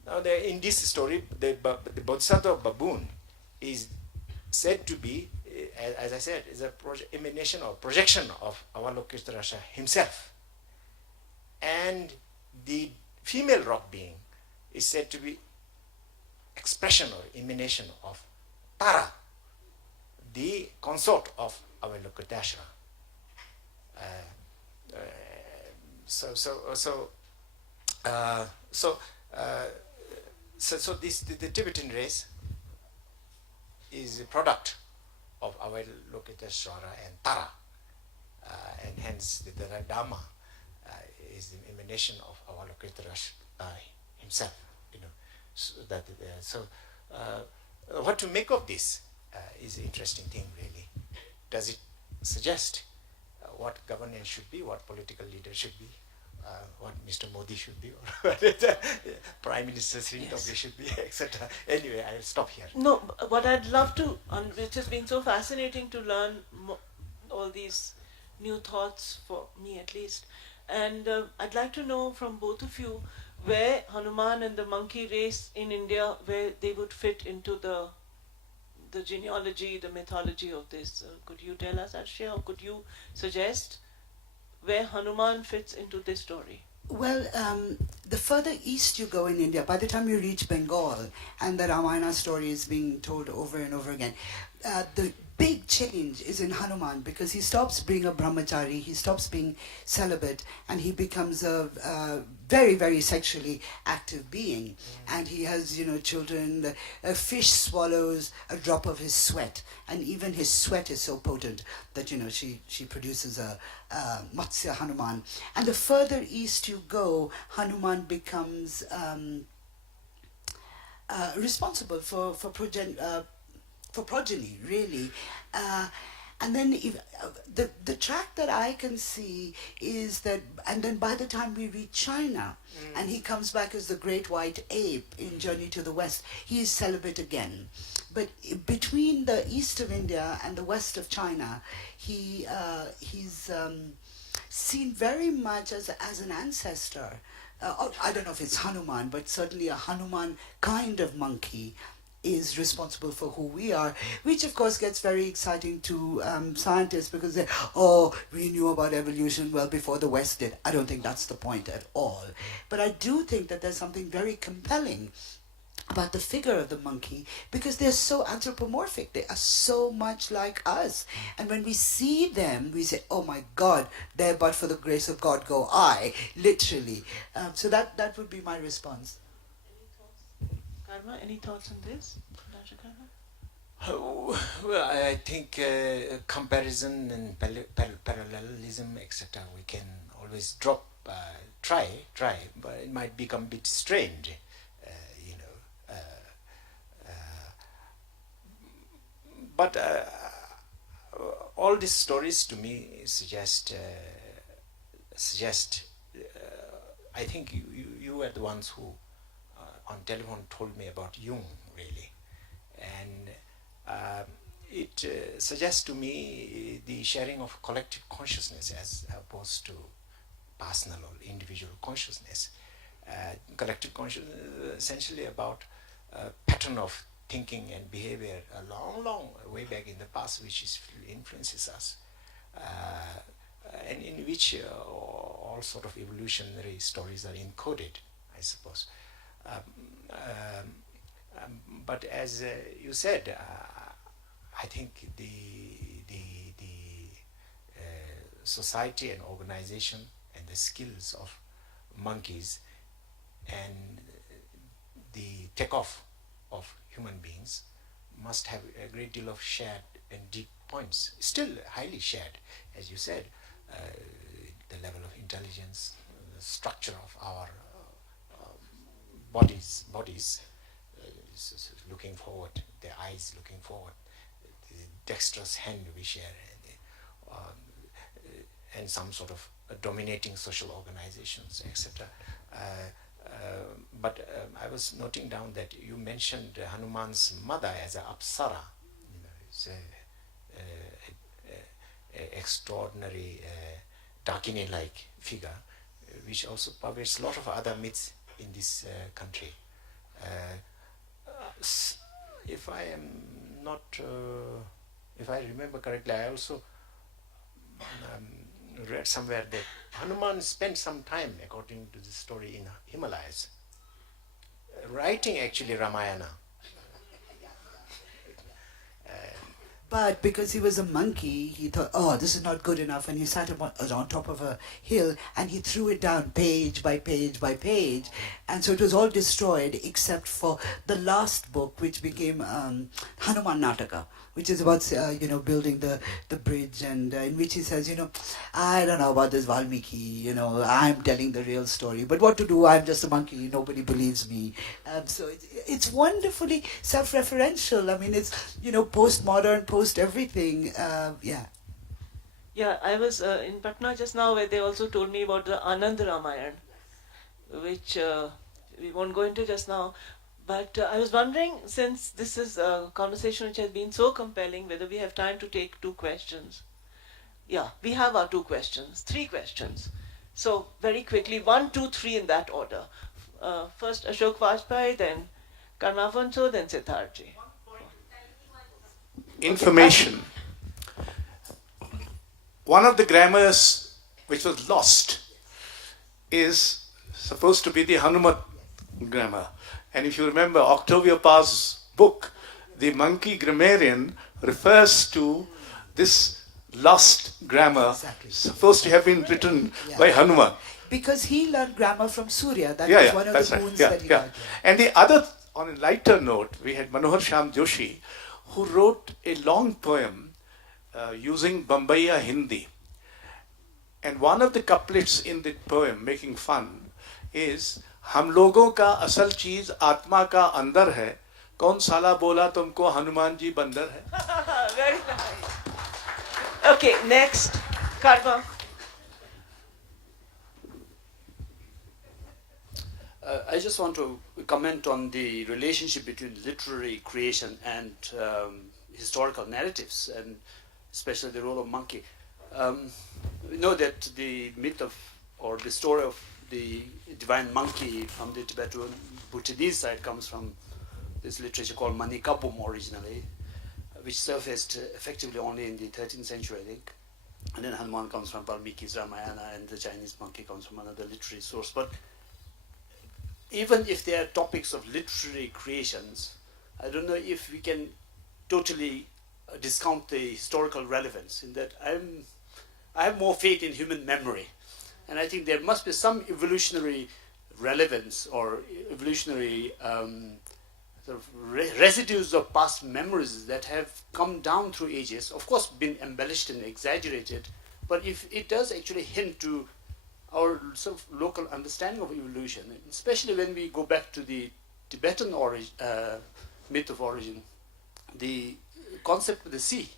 Now, in this story, the bodhisattva baboon is said to be, as I said, is a emanation or projection of Avalokiteshvara himself. And the female rock being is said to be expression or emanation of Tara, the consort of Avalokiteshvara. Uh, uh, so so so uh, so uh, so this the Tibetan race is a product of Avalokiteshvara and Tara, and hence the Dharma is the emanation of Avalokiteshvara himself. You know, what to make of this is an interesting thing, really. Does it suggest what governance should be, what political leader should be, what Mr. Modi should be, or Prime Minister Sri Tobe should be, etc. Anyway, I'll stop here. No, what I'd love to, which has been so fascinating to learn all these new thoughts, for me at least, and I'd like to know from both of you where Hanuman and the monkey race in India, where they would fit into the genealogy, the mythology of this. Could you tell us, Arshia, or could you suggest where Hanuman fits into this story? Well, the further east you go in India, by the time you reach Bengal, and the Ramayana story is being told over and over again, the big change is in Hanuman, because he stops being a brahmachari, he stops being celibate, and he becomes a very, very sexually active being. And he has, children. A fish swallows a drop of his sweat, and even his sweat is so potent that, she produces a Matsya Hanuman. And the further east you go, Hanuman becomes responsible for progeny, really. And then the track that I can see is that, and then by the time we reach China, and he comes back as the great white ape in Journey to the West, he is celibate again. But between the east of India and the west of China, he's seen very much as an ancestor. I don't know if it's Hanuman, but certainly a Hanuman kind of monkey is responsible for who we are, which of course gets very exciting to scientists, because they, we knew about evolution well before the West did. I don't think that's the point at all. But I do think that there's something very compelling about the figure of the monkey, because they're so anthropomorphic. They are so much like us. And when we see them, we say, oh my God, there but for the grace of God go I, literally. So that would be my response. Karma, any thoughts on this? Dr. Karma? Well, I think comparison and parallelism, etc., we can always drop, try, but it might become a bit strange, but all these stories to me suggest, I think you were the ones who on telephone told me about Jung, really, and it suggests to me the sharing of collective consciousness as opposed to personal or individual consciousness. Collective consciousness is essentially about a pattern of thinking and behavior a long way back in the past, which influences us, and in which all sort of evolutionary stories are encoded, I suppose. But as you said, I think the society and organization and the skills of monkeys and the takeoff of human beings must have a great deal of shared and deep points, still highly shared, as you said, the level of intelligence, the structure of our bodies looking forward, the eyes looking forward, the dexterous hand we share, and some sort of dominating social organizations, etc. But I was noting down that you mentioned Hanuman's mother as an Apsara. It's a extraordinary Dakini-like figure, which also pervades a lot of other myths in this country. If I am not, if I remember correctly, I also read somewhere that Hanuman spent some time, according to the story, in Himalayas. writing actually Ramayana. But because he was a monkey, he thought, oh, this is not good enough. And he sat on top of a hill and he threw it down page by page by page. And so it was all destroyed except for the last book, which became Hanuman Nataka, which is about, building the bridge. And in which he says, I don't know about this Valmiki, I'm telling the real story. But what to do? I'm just a monkey. Nobody believes me. So it's wonderfully self-referential. I mean, it's, postmodern, post-everything. Yeah. Yeah, I was in Patna just now where they also told me about the Anand Ramayan, which we won't go into just now. But I was wondering, since this is a conversation which has been so compelling, whether we have time to take 2 questions. Yeah, we have our 2 questions, 3 questions. So very quickly, 1, 2, 3 in that order. First Ashok Vajpayee, then Karnavancho, then Siddharji. Information. One of the grammars which was lost is supposed to be the Hanumat grammar. And if you remember Octavio Paz's book, the monkey grammarian refers to this lost grammar Exactly. supposed to have been written by Hanuman. Because he learned grammar from Surya. That Yeah, was yeah, one of that's the right. boons Yeah, that he yeah. got. And the other, on a lighter note, we had Manohar Shyam Joshi, who wrote a long poem using Bombaya Hindi. And one of the couplets in the poem, making fun, is हम लोगों का असल चीज आत्मा का अंदर है कौन साला बोला तुमको हनुमान जी बंदर है. Very nice. Okay, next. Karma. I just want to comment on the relationship between literary creation and historical narratives, and especially the role of monkey. We know that the myth of, or the story of the divine monkey from the Tibeto-Bhutanese side comes from this literature called Manikapum originally, which surfaced effectively only in the 13th century, I think. And then Hanuman comes from Valmiki's Ramayana, and the Chinese monkey comes from another literary source. But even if they are topics of literary creations, I don't know if we can totally discount the historical relevance, in that I have more faith in human memory. And I think there must be some evolutionary relevance or evolutionary sort of residues of past memories that have come down through ages, of course been embellished and exaggerated, but if it does actually hint to our sort of local understanding of evolution, especially when we go back to the Tibetan myth of origin, the concept of the sea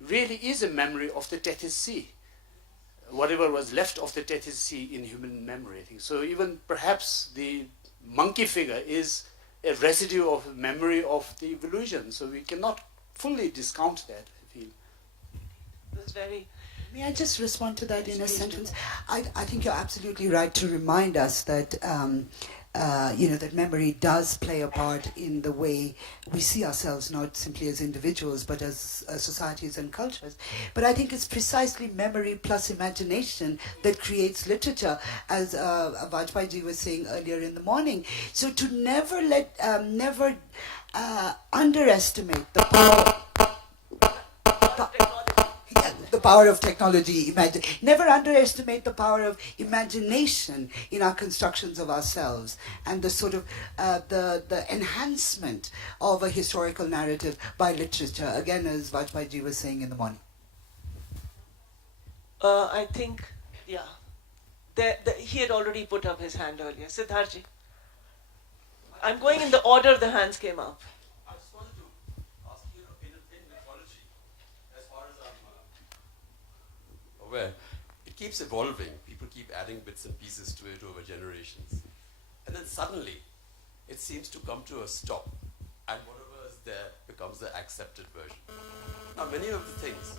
really is a memory of the Tethys Sea. Whatever was left of the Tethys Sea in human memory, I think. So even perhaps the monkey figure is a residue of a memory of the evolution. So we cannot fully discount that, I feel. That's very... May I just respond to that in a sentence? I think you're absolutely right to remind us that, that memory does play a part in the way we see ourselves, not simply as individuals, but as societies and cultures. But I think it's precisely memory plus imagination that creates literature, as Vajpayee was saying earlier in the morning. So to never underestimate the power... the power of technology. Never underestimate the power of imagination in our constructions of ourselves, and the sort of the enhancement of a historical narrative by literature. Again, as Vajpayee was saying in the morning. I think, yeah. He had already put up his hand earlier. Siddharji. I'm going in the order the hands came up. I just wanted to ask you, in mythology, as far as I'm aware, it keeps evolving. People keep adding bits and pieces to it over generations. And then suddenly, it seems to come to a stop. And whatever is there becomes the accepted version. Now, many of the things,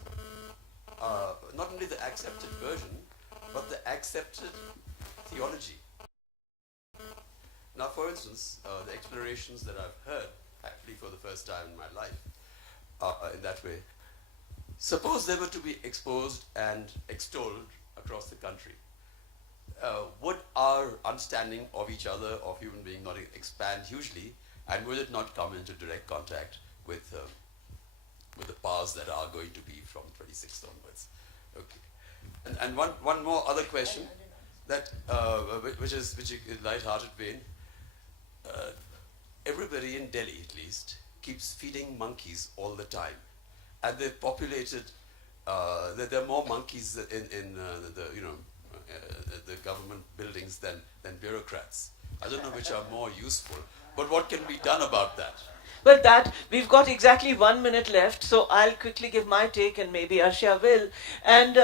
not only the accepted version, but the accepted theology. Now, for instance, the explorations that I've heard, actually for the first time in my life, in that way, suppose they were to be exposed and extolled across the country. would our understanding of each other, of human being, not expand hugely, and will it not come into direct contact with the powers that are going to be from 26th onwards? Okay. And one more other question that which is a light-hearted vein. Everybody in Delhi, at least, keeps feeding monkeys all the time, and they've populated. There are more monkeys in the government buildings than bureaucrats. I don't know which are more useful, but what can be done about that? Well, that we've got exactly 1 minute left, so I'll quickly give my take, and maybe Arshia will. And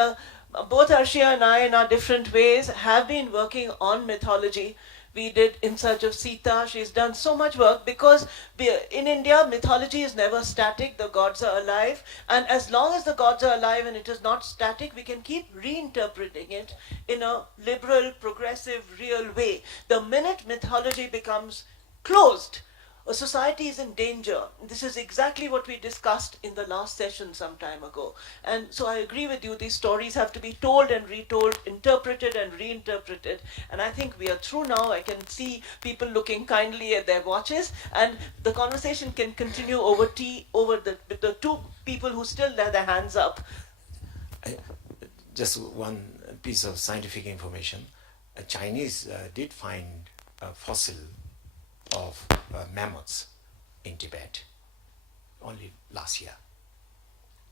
both Arshia and I, in our different ways, have been working on mythology. We did In Search of Sita. She's done so much work because in India, mythology is never static. The gods are alive. And as long as the gods are alive and it is not static, we can keep reinterpreting it in a liberal, progressive, real way. The minute mythology becomes closed, a society is in danger. This is exactly what we discussed in the last session some time ago. And so I agree with you, these stories have to be told and retold, interpreted and reinterpreted. And I think we are through now. I can see people looking kindly at their watches, and the conversation can continue over tea, over the two people who still have their hands up. Just one piece of scientific information. Chinese did find a fossil of mammoths in Tibet only last year.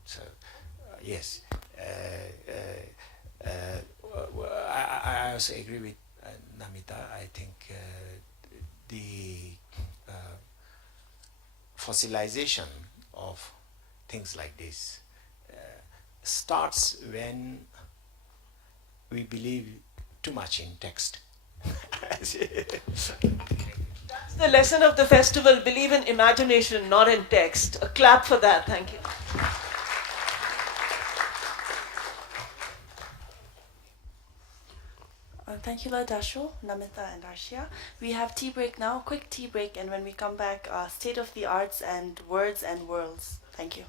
So, yes, I also agree with Namita. I think the fossilization of things like this starts when we believe too much in text. That's the lesson of the festival. Believe in imagination, not in text. A clap for that. Thank you. Thank you, Ladasho, Namita, and Arshia. We have tea break now, quick tea break, and when we come back, state of the arts and words and worlds. Thank you.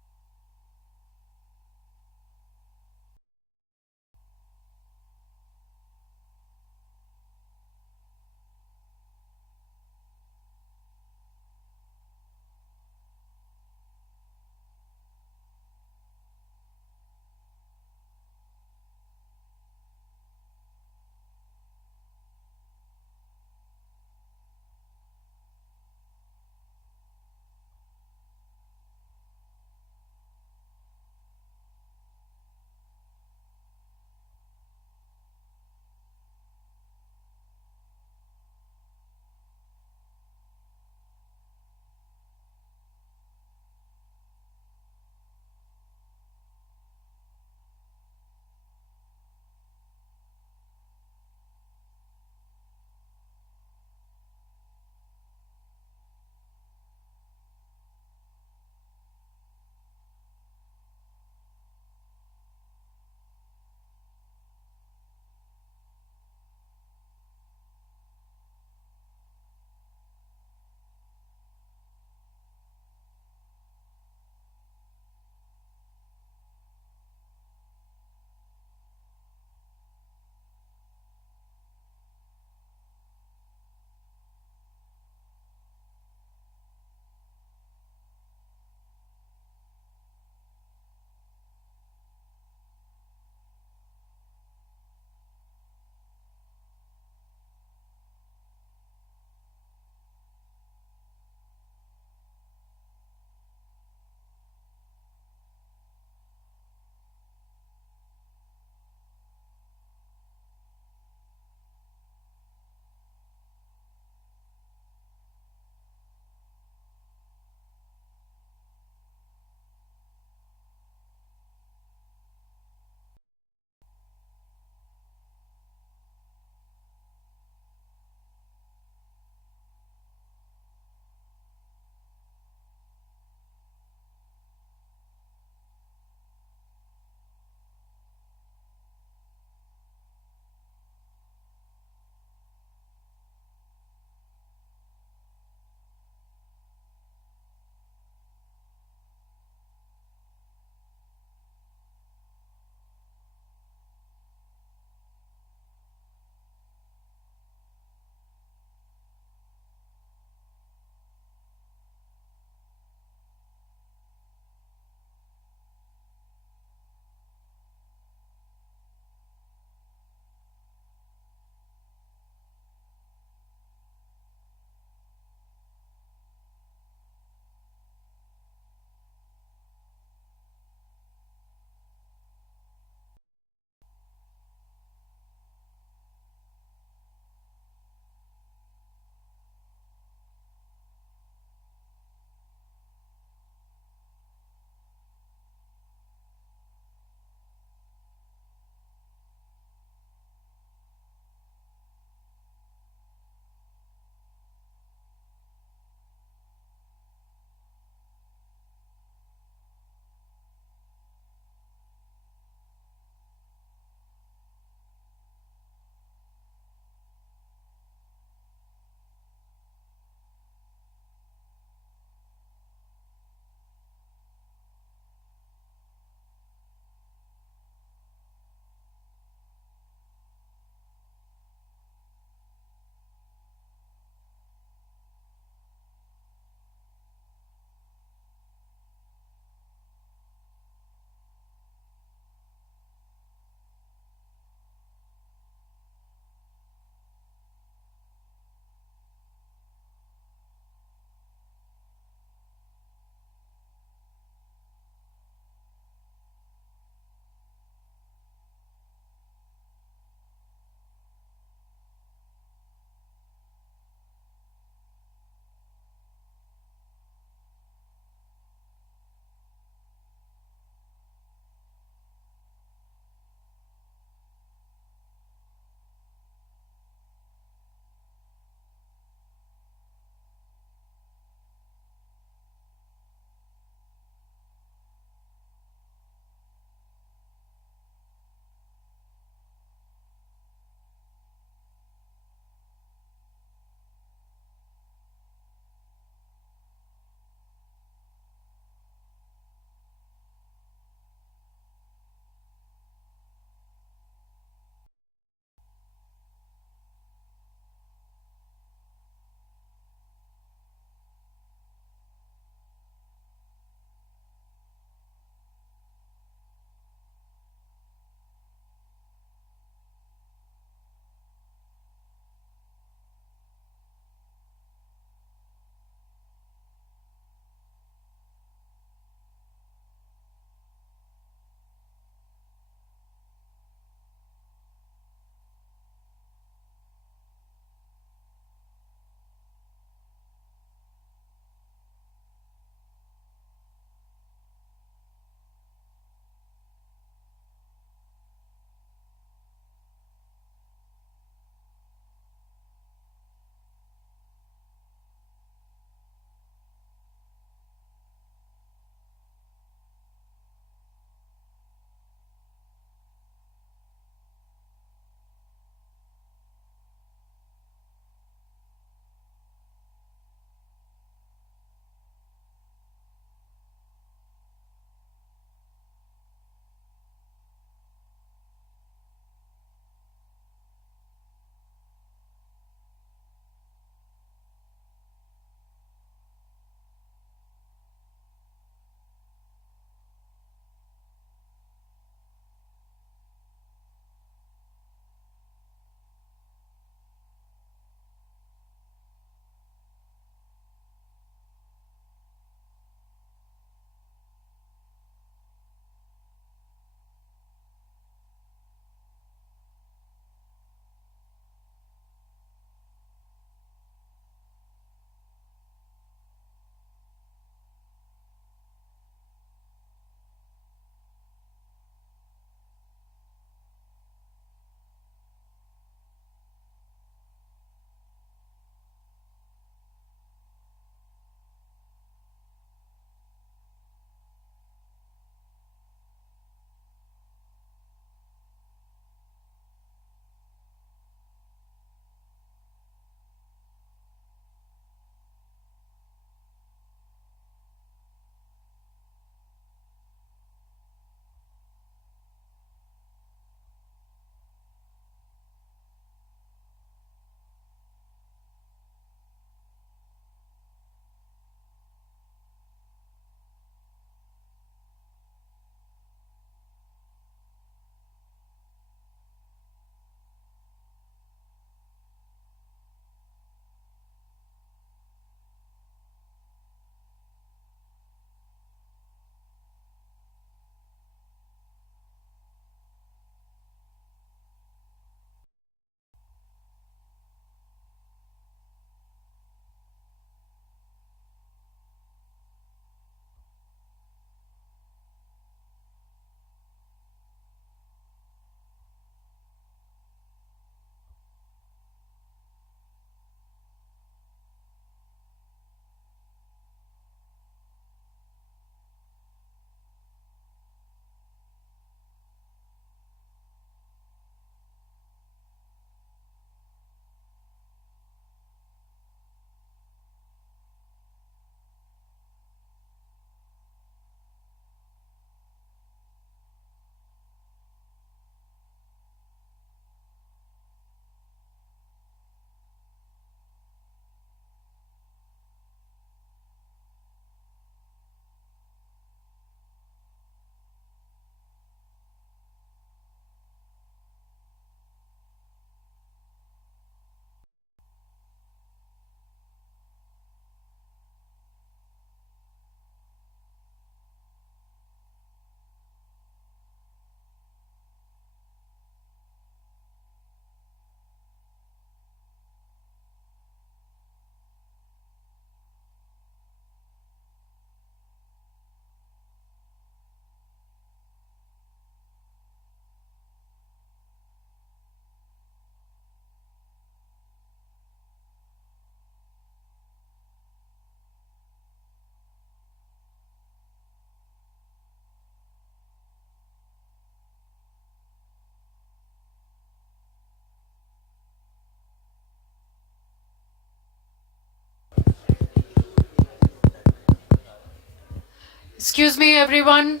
Excuse me, everyone.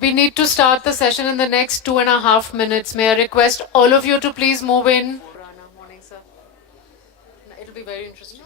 We need to start the session in the next 2.5 minutes. May I request all of you to please move in? Morning, sir. It'll be very interesting.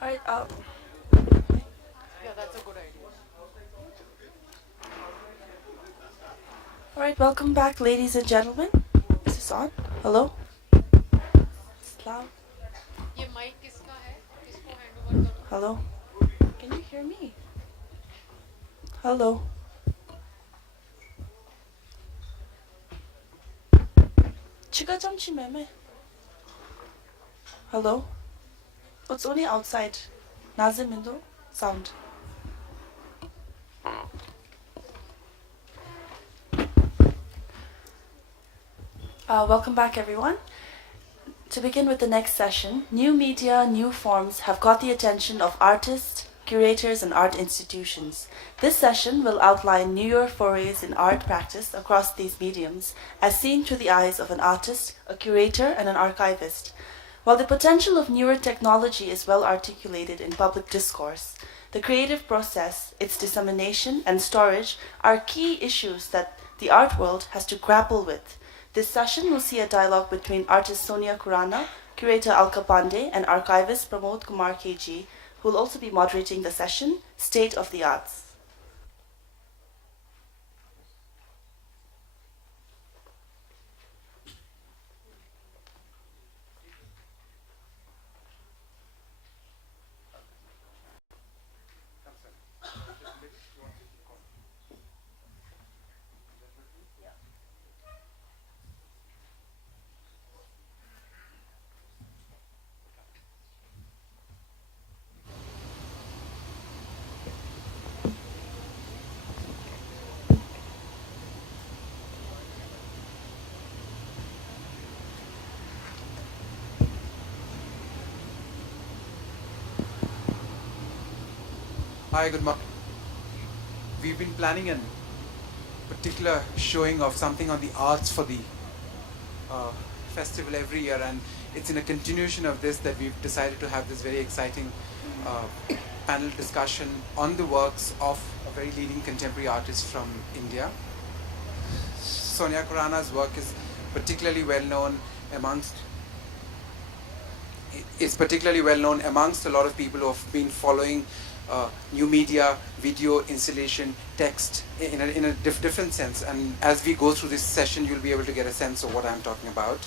All right. Yeah, that's a good idea. All right. Welcome back, ladies and gentlemen. Is this on? Hello. It's loud. ये mic किसका है? किसको hand over करूँ? Hello. Can you hear me? Hello. Chica jamchi meme. Hello. It's only outside. Nazim indo sound. Welcome back, everyone. To begin with the next session, new media, new forms have caught the attention of artists, curators, and art institutions. This session will outline newer forays in art practice across these mediums, as seen through the eyes of an artist, a curator, and an archivist. While the potential of newer technology is well articulated in public discourse, the creative process, its dissemination, and storage are key issues that the art world has to grapple with. This session will see a dialogue between artist Sonia Kurana, curator Alka Pandey, and archivist Pramod Kumar KG, who will also be moderating the session, State of the Arts. Hi, good morning. We've been planning a particular showing of something on the arts for the festival every year, and it's in a continuation of this that we've decided to have this very exciting panel discussion on the works of a very leading contemporary artist from India. Sonia Kurana's work is particularly well known amongst a lot of people who have been following new media, video, installation, text in a different sense. And as we go through this session, you'll be able to get a sense of what I'm talking about.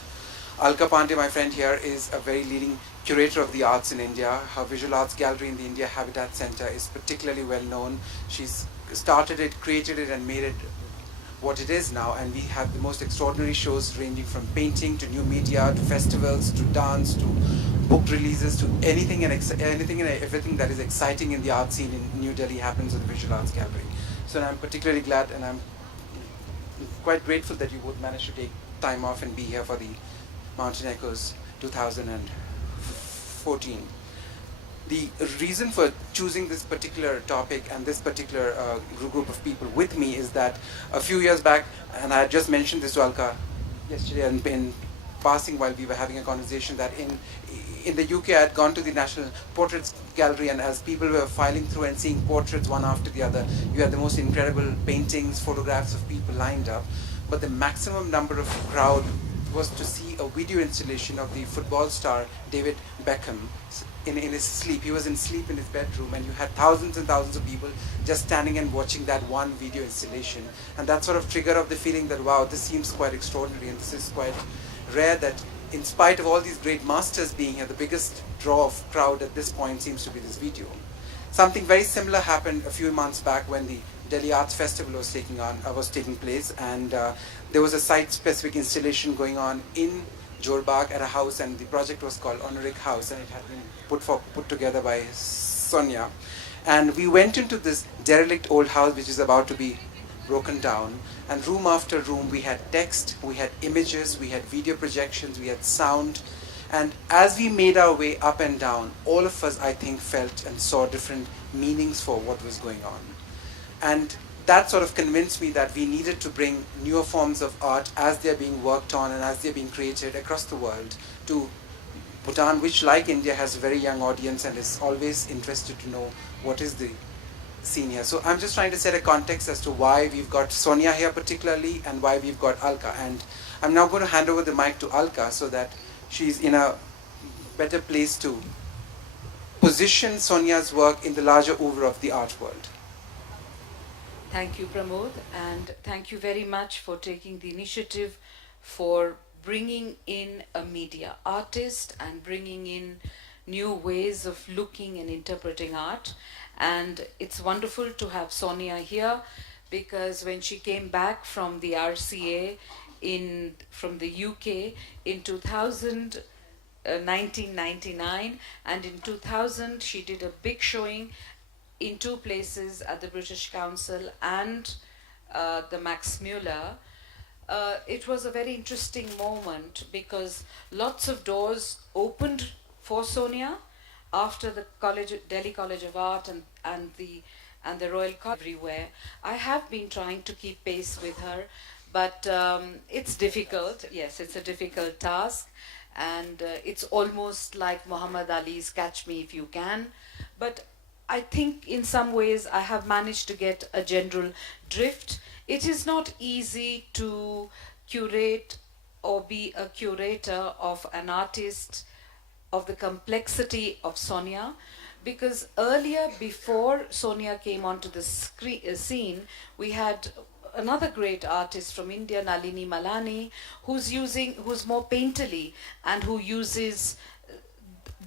Alka Pandey, my friend here, is a very leading curator of the arts in India. Her visual arts gallery in the India Habitat Center is particularly well known. She's started it, created it, and made it what it is now, and we have the most extraordinary shows ranging from painting to new media to festivals to dance to book releases to anything and everything that is exciting in the art scene in New Delhi happens at the Visual Arts Gallery. So I'm particularly glad and I'm quite grateful that you both managed to take time off and be here for the Mountain Echoes 2014 14. The reason for choosing this particular topic and this particular group of people with me is that a few years back, and I had just mentioned this to Alka yesterday and in passing while we were having a conversation, that in the UK I had gone to the National Portraits Gallery, and as people were filing through and seeing portraits one after the other, you had the most incredible paintings, photographs of people lined up, but the maximum number of crowd was to see a video installation of the football star David Beckham in his sleep. He was in sleep in his bedroom, and you had thousands and thousands of people just standing and watching that one video installation. And that sort of triggered off the feeling that, wow, this seems quite extraordinary, and this is quite rare, that in spite of all these great masters being here, the biggest draw of crowd at this point seems to be this video. Something very similar happened a few months back when the Delhi Arts Festival was taking place, and there was a site-specific installation going on in Jorbagh at a house, and the project was called Honoric House, and it had been put together by Sonia. And we went into this derelict old house which is about to be broken down, and room after room we had text, we had images, we had video projections, we had sound, and as we made our way up and down, all of us, I think, felt and saw different meanings for what was going on. And that sort of convinced me that we needed to bring newer forms of art as they're being worked on and as they're being created across the world to Bhutan, which, like India, has a very young audience and is always interested to know what is the scene here. So I'm just trying to set a context as to why we've got Sonia here particularly and why we've got Alka. And I'm now going to hand over the mic to Alka so that she's in a better place to position Sonia's work in the larger oeuvre of the art world. Thank you, Pramod, and thank you very much for taking the initiative for bringing in a media artist and bringing in new ways of looking and interpreting art. And it's wonderful to have Sonia here, because when she came back from the RCA from the UK in 1999, and in 2000 she did a big showing in two places, at the British Council and the Max Muller. It was a very interesting moment because lots of doors opened for Sonia after the Delhi College of Art and the Royal College everywhere. I have been trying to keep pace with her, but it's difficult. Yes, it's a difficult task, and it's almost like Muhammad Ali's Catch Me If You Can. But I think in some ways I have managed to get a general drift. It is not easy to curate or be a curator of an artist of the complexity of Sonia, because earlier, before Sonia came onto the scene, we had another great artist from India, Nalini Malani, who's more painterly and who uses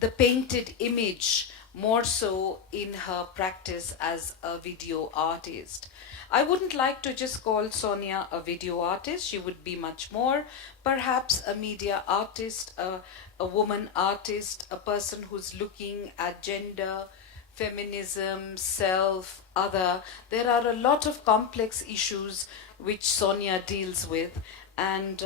the painted image more so in her practice as a video artist. I wouldn't like to just call Sonia a video artist. She would be much more, perhaps a media artist, a woman artist, a person who's looking at gender, feminism, self, other. There are a lot of complex issues which Sonia deals with, and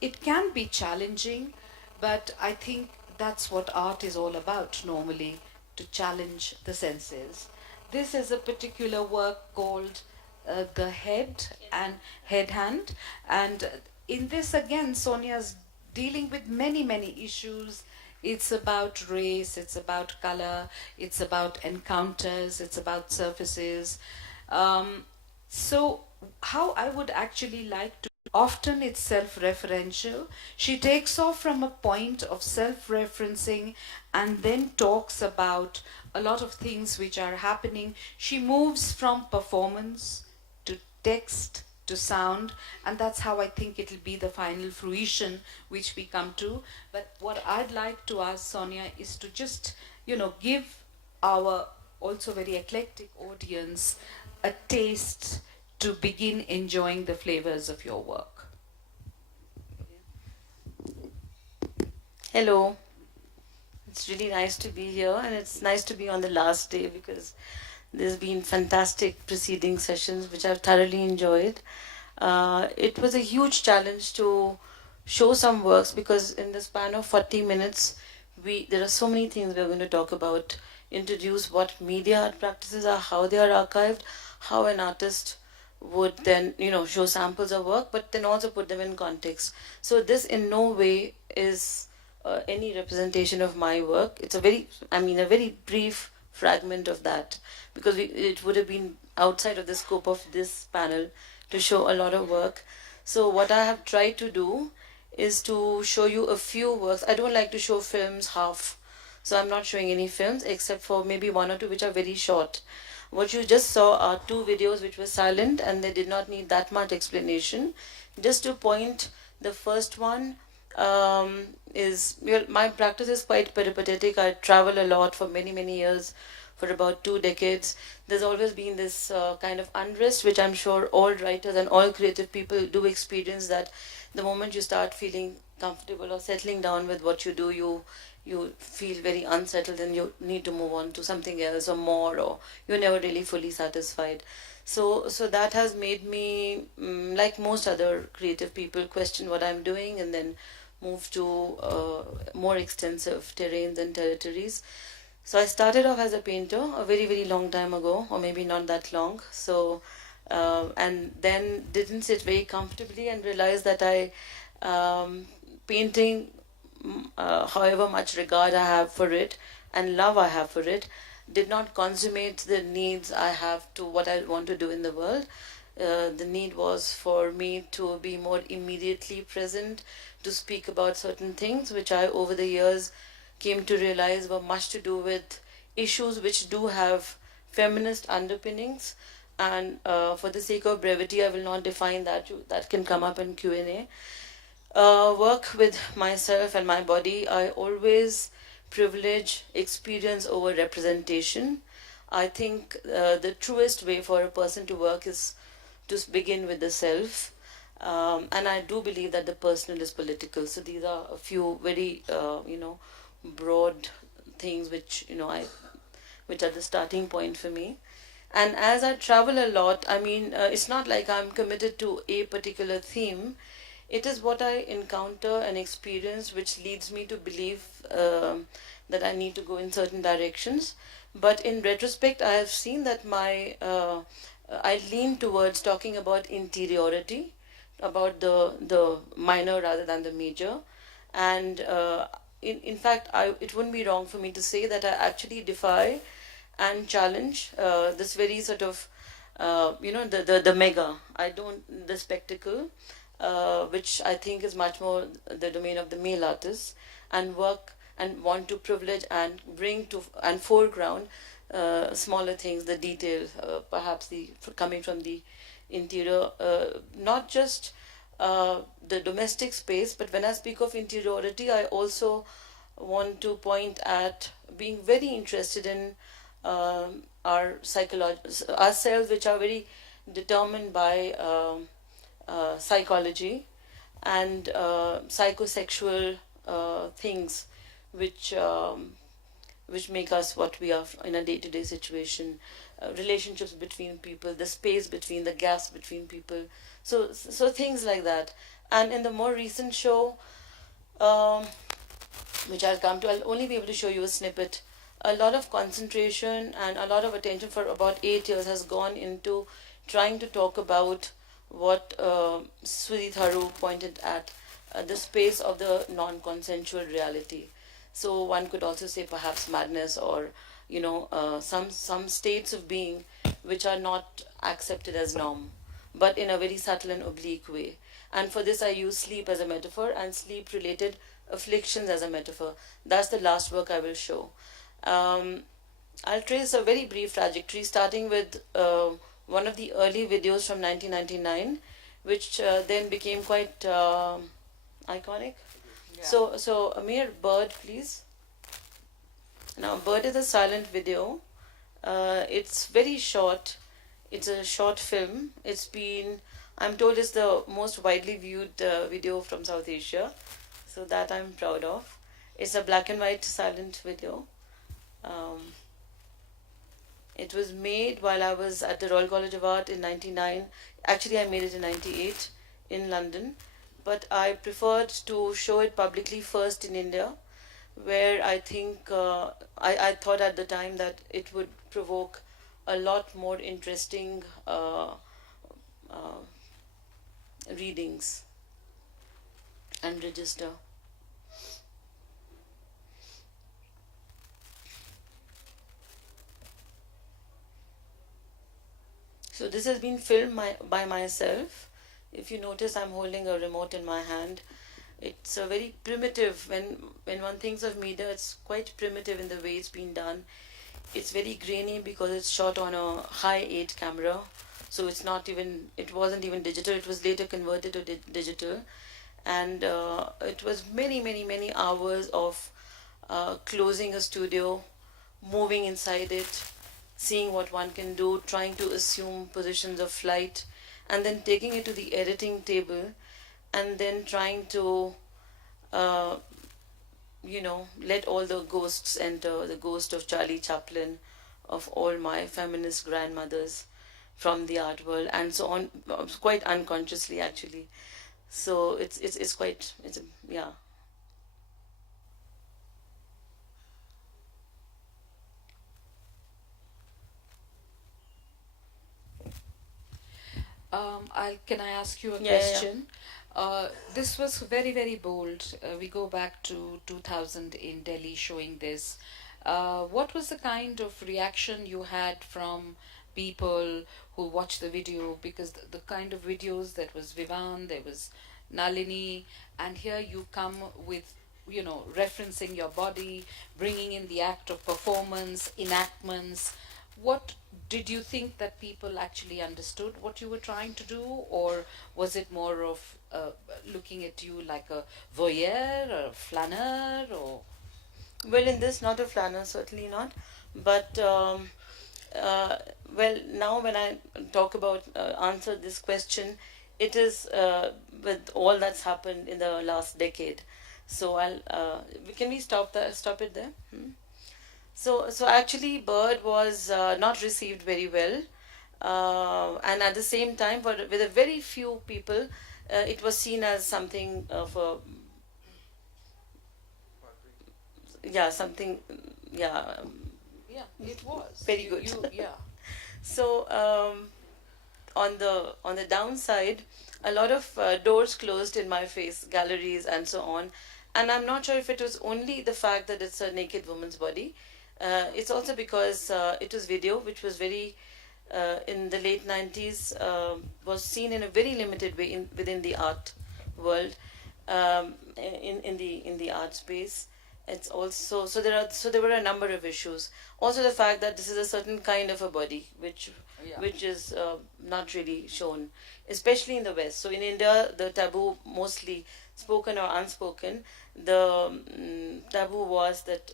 it can be challenging, but I think that's what art is all about normally, to challenge the senses. This is a particular work called The Head and Head Hand, and in this again Sonia's dealing with many issues. It's about race, it's about color, it's about encounters, it's about surfaces. So how I would actually like to, often it's self-referential. She takes off from a point of self-referencing and then talks about a lot of things which are happening. She moves from performance to text to sound, and that's how I think it'll be the final fruition which we come to. But what I'd like to ask Sonia is to just, give our also very eclectic audience a taste to begin enjoying the flavors of your work. Hello. It's really nice to be here, and it's nice to be on the last day because there's been fantastic preceding sessions which I've thoroughly enjoyed. It was a huge challenge to show some works because in the span of 40 minutes there are so many things we're going to talk about. Introduce what media art practices are, how they are archived, how an artist would then show samples of work, but then also put them in context. So this in no way is any representation of my work. It's a very brief fragment of that, because it would have been outside of the scope of this panel to show a lot of work. So what I have tried to do is to show you a few works. I don't like to show films half, so I'm not showing any films except for maybe one or two which are very short. What you just saw are two videos which were silent and they did not need that much explanation. Just to point, the first one is, well, my practice is quite peripatetic. I travel a lot for many, many years, for about 2 decades. There's always been this kind of unrest, which I'm sure all writers and all creative people do experience, that the moment you start feeling comfortable or settling down with what you do, you feel very unsettled and you need to move on to something else or more, or you're never really fully satisfied. So that has made me, like most other creative people, question what I'm doing and then move to more extensive terrains and territories. So I started off as a painter a very, very long time ago, or maybe not that long. So, and then didn't sit very comfortably and realized that painting, however much regard I have for it and love I have for it, did not consummate the needs I have to what I want to do in the world. The need was for me to be more immediately present, to speak about certain things which I, over the years, came to realize were much to do with issues which do have feminist underpinnings. And for the sake of brevity, I will not define that. That can come up in Q&A. Work with myself and my body, I always privilege experience over representation. I think the truest way for a person to work is to begin with the self. And I do believe that the personal is political. So these are a few very, broad things which, which are the starting point for me. And as I travel a lot, it's not like I'm committed to a particular theme. It is what I encounter and experience which leads me to believe that I need to go in certain directions. But in retrospect, I have seen that I lean towards talking about interiority, about the minor rather than the major. And in fact, it wouldn't be wrong for me to say that I actually defy and challenge this very sort of, the mega. The spectacle, which I think is much more the domain of the male artists, and work and want to privilege and bring to and foreground smaller things, the detail, perhaps coming from the interior, not just the domestic space, but when I speak of interiority, I also want to point at being very interested in our ourselves, which are very determined by psychology and psychosexual things, which make us what we are in a day-to-day situation, relationships between people, the space between, the gaps between people, so things like that. And in the more recent show, which I'll only be able to show you a snippet, a lot of concentration and a lot of attention for about 8 years has gone into trying to talk about what Sudhi Tharu pointed at, the space of the non-consensual reality. So one could also say perhaps madness, or some states of being which are not accepted as norm, but in a very subtle and oblique way. And for this I use sleep as a metaphor and sleep-related afflictions as a metaphor. That's the last work I will show. I'll trace a very brief trajectory, starting with one of the early videos from 1999, which then became quite iconic. Yeah. So Amir, Bird, please. Now, Bird is a silent video. It's very short. It's a short film. It's been, I'm told, it's the most widely viewed video from South Asia. So that I'm proud of. It's a black and white silent video. It was made while I was at the Royal College of Art in 99. Actually, I made it in 98 in London. But I preferred to show it publicly first in India, where I think I thought at the time that it would provoke a lot more interesting readings and register. So this has been filmed by myself. If you notice, I'm holding a remote in my hand. It's a very primitive, when one thinks of media, it's quite primitive in the way it's been done. It's very grainy because it's shot on a high 8 camera. So it wasn't even digital, it was later converted to digital. And it was many hours of closing a studio, moving inside it, seeing what one can do, trying to assume positions of flight, and then taking it to the editing table, and then trying to, uh, let all the ghosts enter, the ghost of Charlie Chaplin, of all my feminist grandmothers from the art world, and so on, quite unconsciously actually. So it's quite, yeah. Can I ask you a Yeah, yeah, yeah. question? This was very, very bold. We go back to 2000 in Delhi showing this. What was the kind of reaction you had from people who watched the video? Because the kind of videos, that was Vivan, there was Nalini, and here you come with, referencing your body, bringing in the act of performance, enactments. What did you think that people actually understood what you were trying to do, or was it more of looking at you like a voyeur or a flaneur, or Well, in this, not a flanner, certainly not. But uh, well, now when I talk about answer this question, it is with all that's happened in the last decade. So can we stop it there? So actually, Bird was not received very well, and at the same time, with a very few people, it was seen as something of a, yeah, something, yeah, yeah, it was very good. yeah. So on the downside, a lot of doors closed in my face, galleries and so on, and I'm not sure if it was only the fact that it's a naked woman's body. It's also because it was video, which was very in the late 90s, was seen in a very limited way within the art world, in the art space. It's also, there were a number of issues. Also the fact that this is a certain kind of a body which is not really shown, especially in the West. So in India, the taboo, mostly spoken or unspoken, the taboo was that,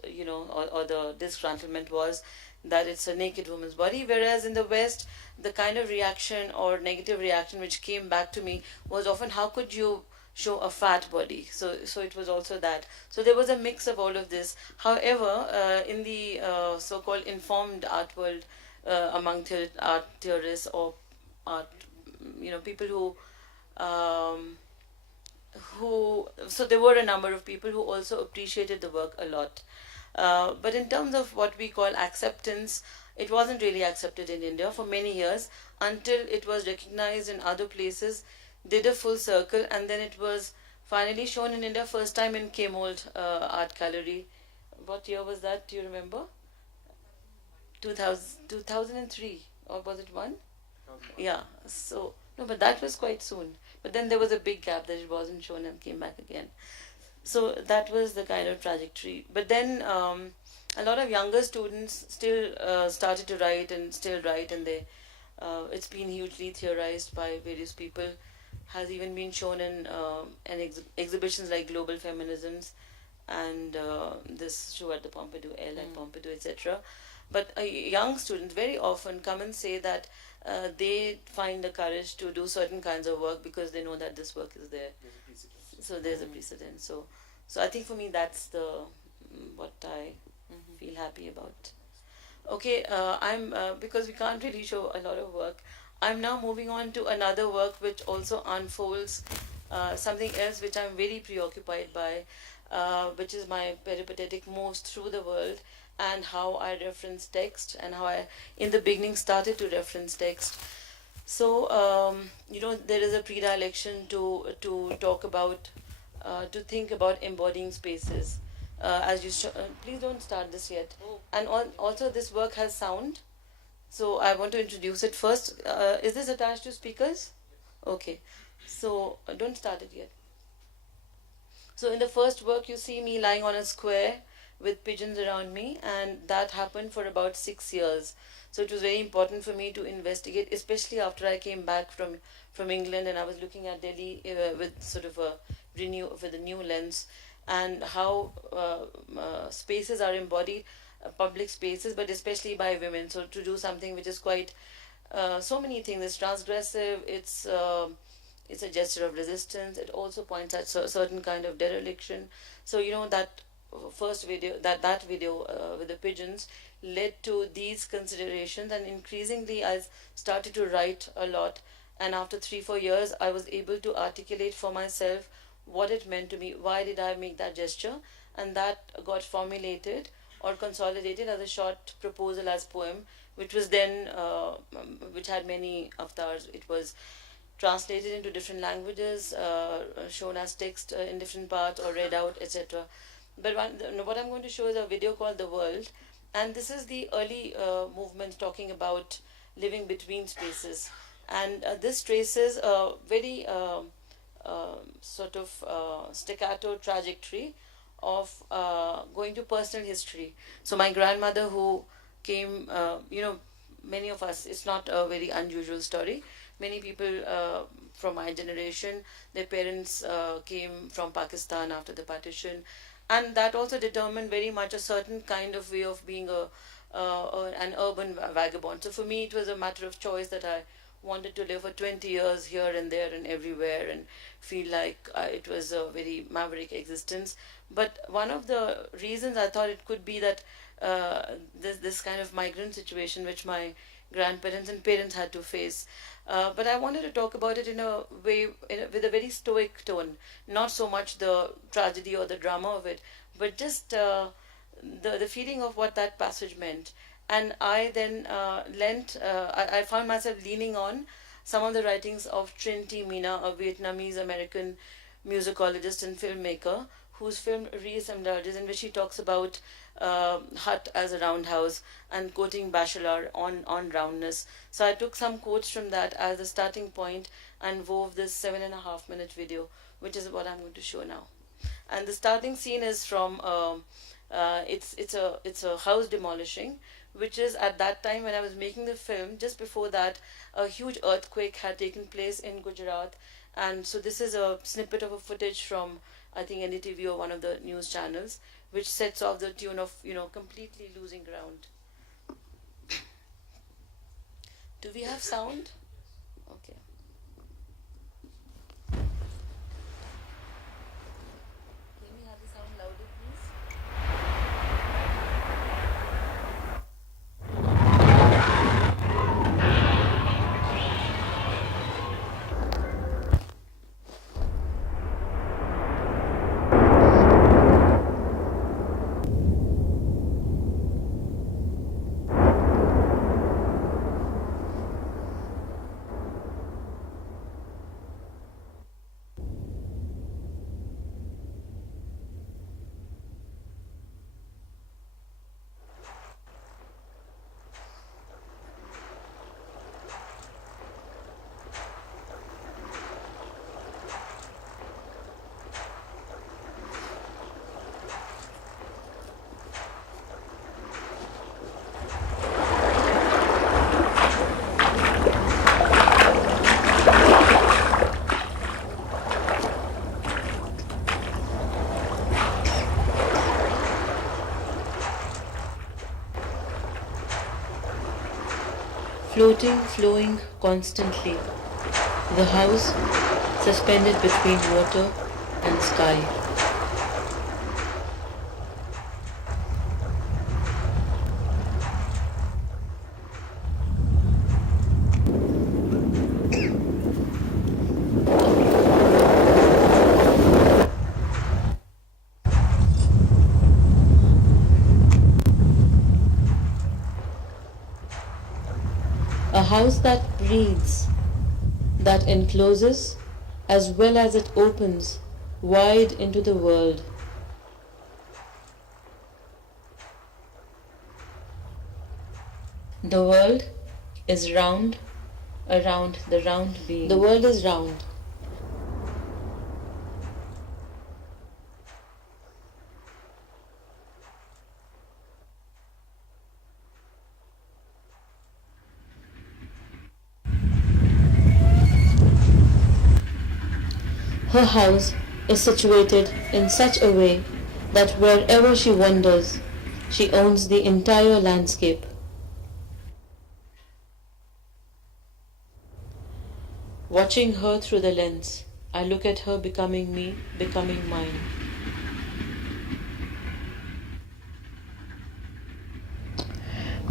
or the disgruntlement was that it's a naked woman's body, whereas in the West, the kind of reaction or negative reaction which came back to me was often, how could you show a fat body? So it was also that. So there was a mix of all of this. However, in the so-called informed art world, among art theorists or art, people so there were a number of people who also appreciated the work a lot. But in terms of what we call acceptance, it wasn't really accepted in India for many years until it was recognized in other places, did a full circle, and then it was finally shown in India first time in Kemold Art Gallery. What year was that? Do you remember? 2003, or was it one? Yeah. So no, but that was quite soon. But then there was a big gap that it wasn't shown and came back again. So that was the kind of trajectory. But then a lot of younger students still started to write and still write, and it's been hugely theorized by various people. Has even been shown in exhibitions like Global Feminisms and this show at the Pompidou, Air at Pompidou, etc. But young students very often come and say that they find the courage to do certain kinds of work because they know that this work is there. So there's a precedent. So I think for me that's what I feel happy about. Okay, I'm because we can't really show a lot of work. I'm now moving on to another work which also unfolds something else which I'm very preoccupied by. which is my peripatetic moves through the world, and how I reference text, and how I, in the beginning, started to reference text. So, there is a predilection to talk about, to think about embodying spaces. Please don't start this yet. And also, this work has sound. So I want to introduce it first. Is this attached to speakers? Okay. So don't start it yet. So in the first work, you see me lying on a square with pigeons around me, and that happened for about 6 years. So it was very important for me to investigate, especially after I came back from England, and I was looking at Delhi with sort of with a new lens, and how spaces are embodied, public spaces, but especially by women. So to do something which is quite so many things. It's transgressive. It's a gesture of resistance. It also points at certain kind of dereliction. So that first video, that video with the pigeons, led to these considerations, and increasingly I started to write a lot. And after 3-4 years, I was able to articulate for myself what it meant to me. Why did I make that gesture? And that got formulated or consolidated as a short proposal as poem, which was then which had many avatars. It was translated into different languages, shown as text in different parts, or read out, etc. But what I'm going to show is a video called The World, and this is the early movement talking about living between spaces. And this traces a very sort of staccato trajectory of going to personal history. So my grandmother, who came, many of us, it's not a very unusual story. Many people from my generation, their parents came from Pakistan after the partition, and that also determined very much a certain kind of way of being an urban vagabond. So for me, it was a matter of choice that I wanted to live for 20 years here and there and everywhere, and feel like it was a very maverick existence. But one of the reasons I thought it could be that this kind of migrant situation which my grandparents and parents had to face. But I wanted to talk about it in a way, with a very stoic tone, not so much the tragedy or the drama of it, but just the feeling of what that passage meant. And I then I found myself leaning on some of the writings of Trinity Mina, a Vietnamese-American musicologist and filmmaker, whose film Reassemblages, in which she talks about hut as a roundhouse, and quoting Bachelard on roundness. So I took some quotes from that as a starting point and wove this 7.5-minute video, which is what I'm going to show now. And the starting scene is from it's a house demolishing, which is at that time when I was making the film. Just before that, a huge earthquake had taken place in Gujarat, and so this is a snippet of a footage from, I think, NDTV or one of the news channels, which sets off the tune of completely losing ground. Do we have sound? Okay. Can we have the sound louder, please? Floating, flowing constantly. The house suspended between water and sky. house that breathes, that encloses as well as it opens wide into the world. The world is round around the round being. The world is round. Her house is situated in such a way that wherever she wanders, she owns the entire landscape. Watching her through the lens, I look at her becoming me, becoming mine.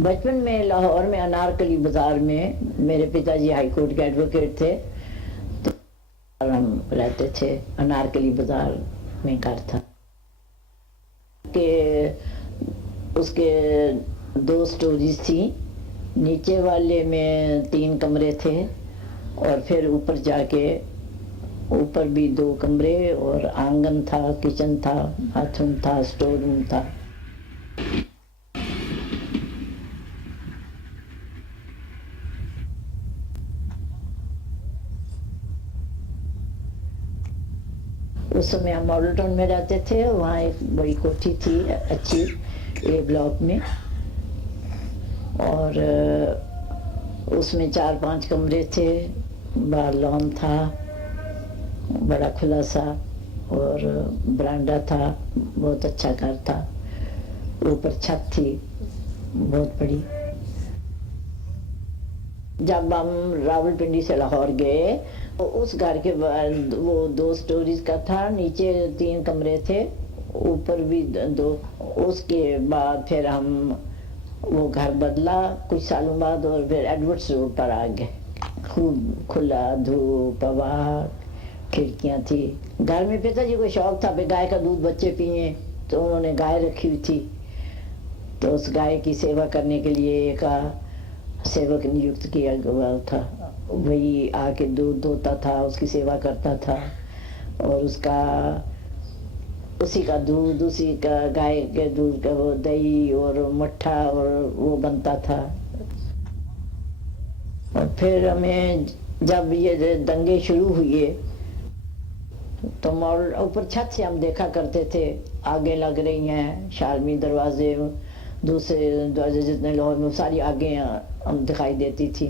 बचपन में लाहौर में अनारकली बाज़ार में मेरे पिताजी high court के advocate थे, तो हम रहते थे। अनारकली बाज़ार में घर था कि उसके 2 स्टोरीज थी। नीचे वाले में 3 कमरे थे और फिर ऊपर जाके ऊपर भी 2 कमरे और आंगन था, किचन था, बाथरूम था, स्टोर रूम था। उस समय हम मॉडल टाउन में रहते थे। वहाँ एक बड़ी कोठी थी अच्छी ए ब्लॉक में, और उसमें 4-5 कमरे थे, बाहर लॉन था बड़ा खुला सा, और बरामदा था। बहुत अच्छा घर था। ऊपर छत थी बहुत बड़ी। जब हम रावलपिंडी से लाहौर गए तो उस घर के बाद वो 2 स्टोरीज का था। नीचे 3 कमरे थे, ऊपर भी 2। उसके बाद फिर हम वो घर बदला कुछ सालों बाद और फिर एडवर्ड्स रोड पर आ गए। खूब खुला, धूप, हवा, खिड़कियाँ थी। घर में पिताजी को शौक था गाय का दूध बच्चे पिए, तो उन्होंने गाय रखी हुई थी। तो उस गाय की सेवा करने के लिए एक सेवक नियुक्त किया गया था। वही आके दूध दोता था, उसकी सेवा करता था, और उसी का दूध, उसी का गाय के दूध का वो दही और मट्ठा और वो बनता था। और फिर हमें जब ये दंगे शुरू हुए तो मॉडल ऊपर छत से हम देखा करते थे, आगे लग रही हैं शालमी दरवाजे, दूसरे दरवाजे जितने लाहौर में सारी आगे हम दिखाई देती थी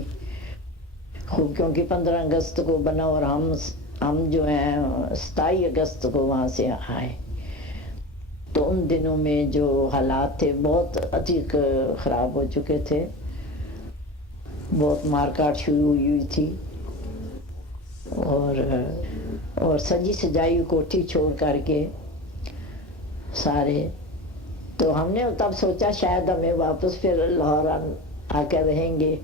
खूब, क्योंकि 15 अगस्त को बना और हम जो हैं 27 अगस्त को वहाँ से आए। तो उन दिनों में जो हालात थे बहुत अधिक ख़राब हो चुके थे। बहुत मारकाट शुरू हुई थी, और सजी सजाई कोठी छोड़ करके सारे। तो हमने तब सोचा शायद हमें वापस फिर लाहौर आकर रहेंगे,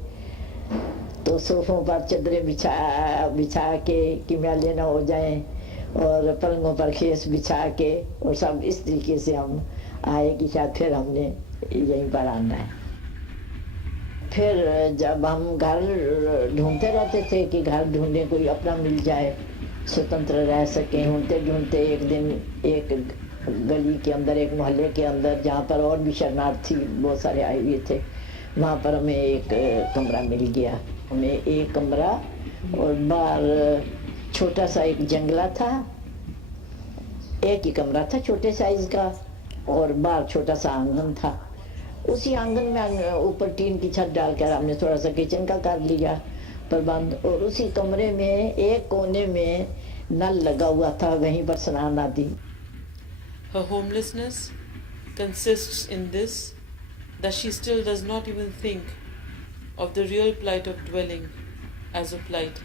तो सोफों पर चादरें बिछा के कि मैले ना हो जाएं, और पलंगों पर खेस बिछा के, और सब इस तरीके से हम आए कि शायद फिर हमने यहीं पर आना है। फिर जब हम घर ढूंढते रहते थे कि घर ढूंढे कोई अपना मिल जाए, स्वतंत्र रह सकें, ढूंढते ढूंढते एक दिन एक गली के अंदर, एक मोहल्ले के अंदर, जहाँ पर और भी शरणार्थी बहुत सारे आए हुए थे, वहाँ पर हमें एक कमरा मिल गया। हमें एक कमरा और बाहर छोटा सा एक जंगला था। एक ही कमरा था छोटे साइज का, और बाहर छोटा सा आंगन था। उसी आंगन में ऊपर टीन की छत डालकर हमने थोड़ा सा किचन का कर लिया प्रबंध, और उसी कमरे में एक कोने में नल लगा हुआ था, वहीं पर स्नान आदि। Her homelessness consists in this, that she still does not even think of the real plight of dwelling as a plight.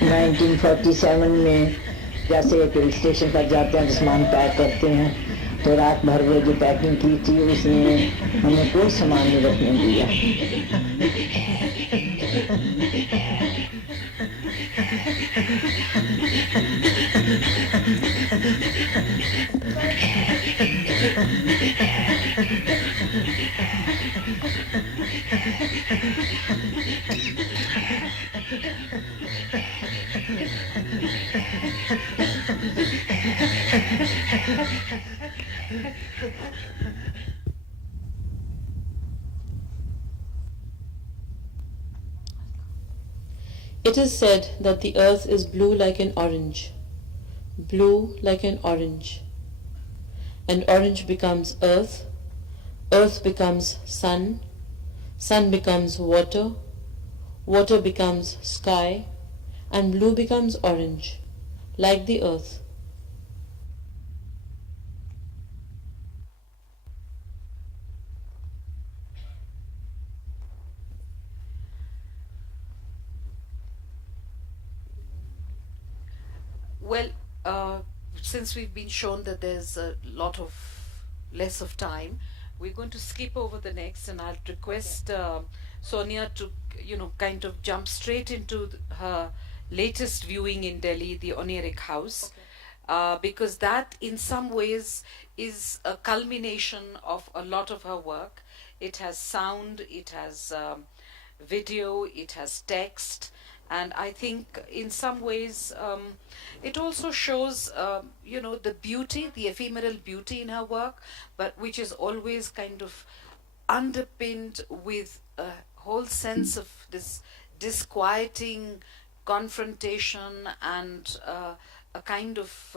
In 1947 में जैसे एक हिल स्टेशन पर जाते हैं तो सामान पैक करते हैं, तो रात भर वो जो पैकिंग की थी उसने हमें कोई सामान नहीं रखने दिया। It is said that the earth is blue like an orange, blue like an orange, and orange becomes earth, earth becomes sun, sun becomes water, water becomes sky, and blue becomes orange, like the earth. Well, uh, since we've been shown that there's a lot of less of time, we're going to skip over the next, and I'll request Sonia to, kind of jump straight into her latest viewing in Delhi, the Oniric House, because that, in some ways, is a culmination of a lot of her work. It has sound, it has video, it has text, and I think in some ways it also shows the beauty, the ephemeral beauty in her work, but which is always kind of underpinned with a whole sense of this disquieting confrontation and a kind of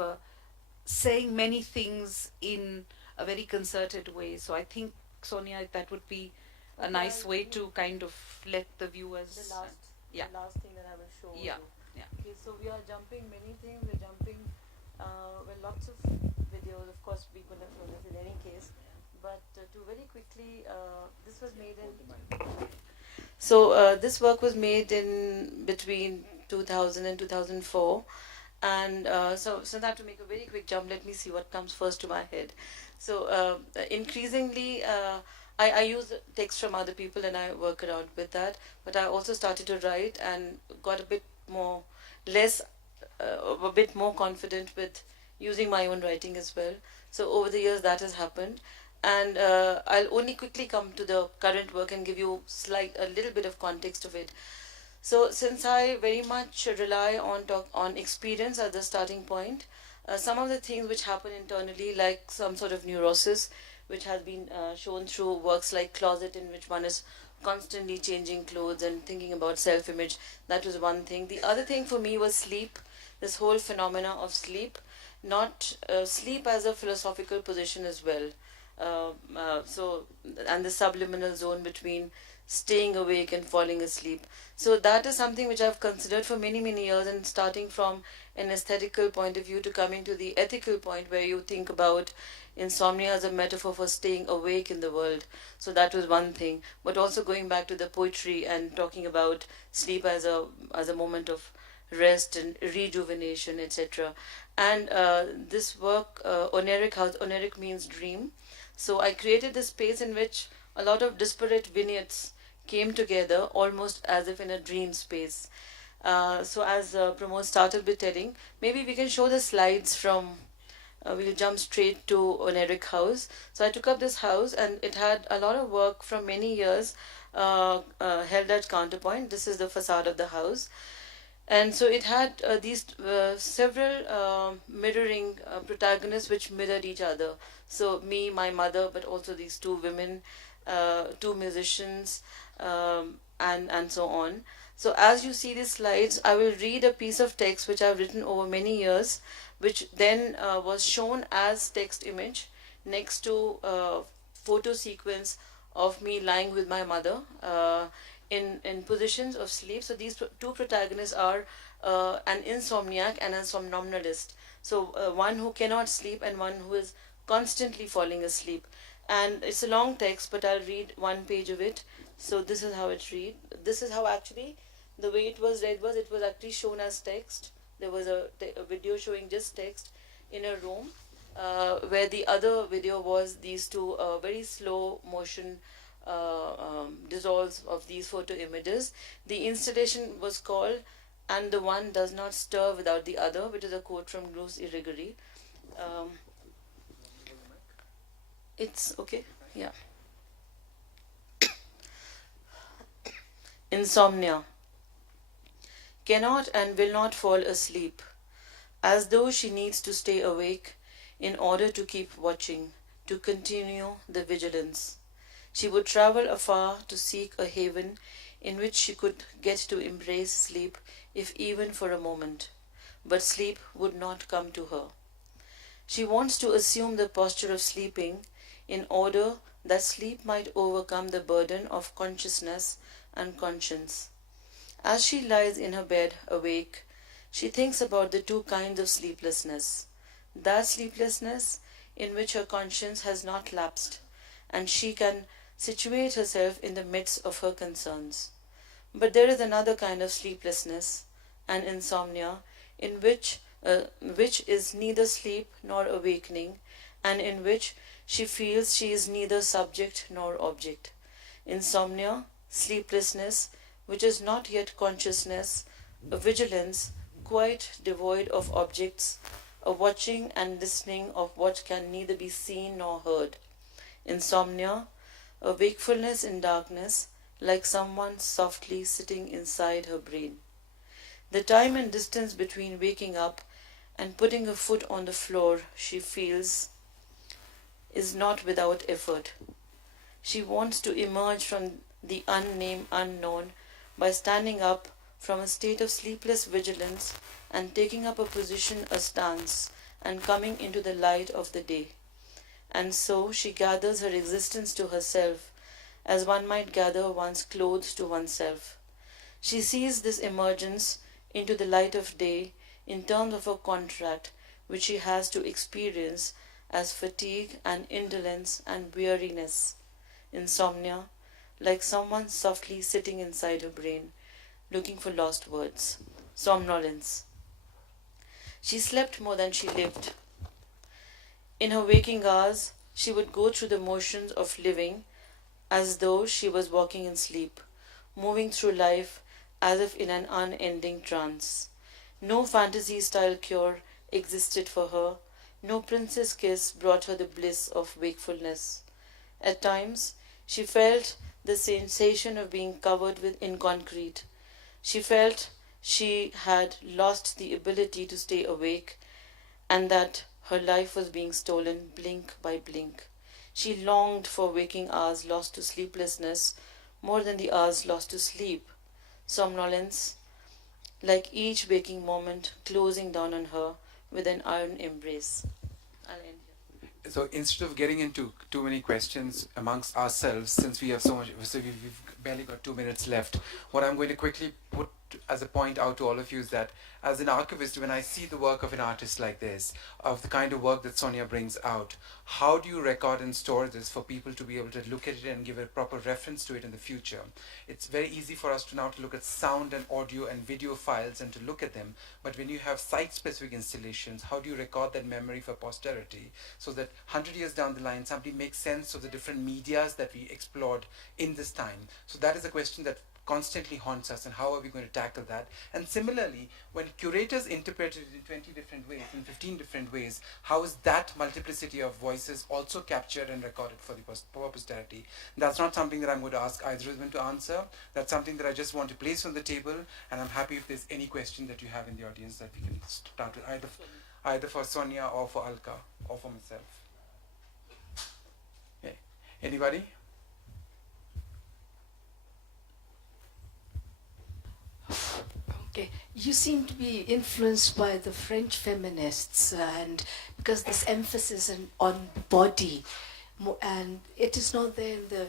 saying many things in a very concerted way. So I think, Sonia, that would be a nice way to kind of let the viewers. The last, yeah. the last thing that I will show Yeah. you. Yeah. Okay, so we are jumping many things. We're jumping, lots of videos. Of course, we could have shown this in any case. But to very quickly, this was made in. So this work was made in between 2000 and 2004. And so I have to make a very quick jump. Let me see what comes first to my head. So increasingly, I use text from other people and I work around with that. But I also started to write and got a bit more, a bit more confident with using my own writing as well. So over the years that has happened. And I'll only quickly come to the current work and give you a little bit of context of it. So since I very much rely on experience as the starting point, some of the things which happen internally, like some sort of neurosis, which has been shown through works like Closet, in which one is constantly changing clothes and thinking about self-image, that was one thing. The other thing for me was sleep, this whole phenomena of sleep, not sleep as a philosophical position as well. And the subliminal zone between staying awake and falling asleep. So that is something which I've considered for many, many years, and starting from an aesthetical point of view to coming to the ethical point where you think about insomnia as a metaphor for staying awake in the world. So that was one thing. But also going back to the poetry and talking about sleep as a moment of rest and rejuvenation, etc. And this work, Oniric House, Oniric means dream. So I created this space in which a lot of disparate vignettes came together almost as if in a dream space. So as Pramod started with telling, maybe we can show the slides from, we'll jump straight to Oniric House. So I took up this house and it had a lot of work from many years held at counterpoint. This is the facade of the house. And so it had these several mirroring protagonists which mirrored each other. So me, my mother, but also these two women, two musicians, and so on. So as you see these slides, I will read a piece of text which I've written over many years, which then was shown as text image next to photo sequence of me lying with my mother in positions of sleep. So these two protagonists are an insomniac and a somnambulist. So one who cannot sleep and one who is constantly falling asleep. And it's a long text, but I'll read one page of it. So this is how it reads. This is how actually the way it was read was, it was actually shown as text. There was a video showing just text in a room, where the other video was these two very slow motion dissolves of these photo images. The installation was called "And the One Does Not Stir Without the Other," which is a quote from Bruce Irrigori. It's okay, yeah. Insomnia. Cannot and will not fall asleep, as though she needs to stay awake in order to keep watching, to continue the vigilance. She would travel afar to seek a haven in which she could get to embrace sleep, if even for a moment. But sleep would not come to her. She wants to assume the posture of sleeping in order that sleep might overcome the burden of consciousness and conscience. As she lies in her bed awake, she thinks about the two kinds of sleeplessness. That sleeplessness in which her conscience has not lapsed, and she can situate herself in the midst of her concerns. But there is another kind of sleeplessness, an insomnia, in which is neither sleep nor awakening, and in which she feels she is neither subject nor object. Insomnia, sleeplessness, which is not yet consciousness, a vigilance quite devoid of objects, a watching and listening of what can neither be seen nor heard. Insomnia, a wakefulness in darkness, like someone softly sitting inside her brain. The time and distance between waking up and putting her foot on the floor, she feels, is not without effort. She wants to emerge from the unnamed unknown by standing up from a state of sleepless vigilance and taking up a position, a stance, and coming into the light of the day. And so she gathers her existence to herself, as one might gather one's clothes to oneself. She sees this emergence into the light of day in terms of a contract which she has to experience as fatigue and indolence and weariness. Insomnia, like someone softly sitting inside her brain, looking for lost words. Somnolence. She slept more than she lived. In her waking hours, she would go through the motions of living as though she was walking in sleep, moving through life as if in an unending trance. No fantasy-style cure existed for her, no princess kiss brought her the bliss of wakefulness. At times, she felt the sensation of being covered in concrete. She felt she had lost the ability to stay awake and that her life was being stolen blink by blink. She longed for waking hours lost to sleeplessness more than the hours lost to sleep. Somnolence, like each waking moment closing down on her with an iron embrace. I'll end here. So instead of getting into too many questions amongst ourselves, since we have so much, so we've barely got 2 minutes left, what I'm going to quickly put as a point out to all of you is that as an archivist, when I see the work of an artist like this, of the kind of work that Sonia brings out, how do you record and store this for people to be able to look at it and give a proper reference to it in the future? It's very easy for us to now to look at sound and audio and video files and to look at them, but when you have site-specific installations, how do you record that memory for posterity so that 100 years down the line somebody makes sense of the different medias that we explored in this time? So that is a question that constantly haunts us, and how are we going to tackle that? And similarly, when curators interpret it in 20 different ways, in 15 different ways, how is that multiplicity of voices also captured and recorded for the posterity? That's not something that I'm going to ask either of them to answer. That's something that I just want to place on the table, and I'm happy if there's any question that you have in the audience that we can start with, either for Sonia or for Alka or for myself. Okay. Anybody? Okay, you seem to be influenced by the French feminists, and because this emphasis on body, and it is not there in the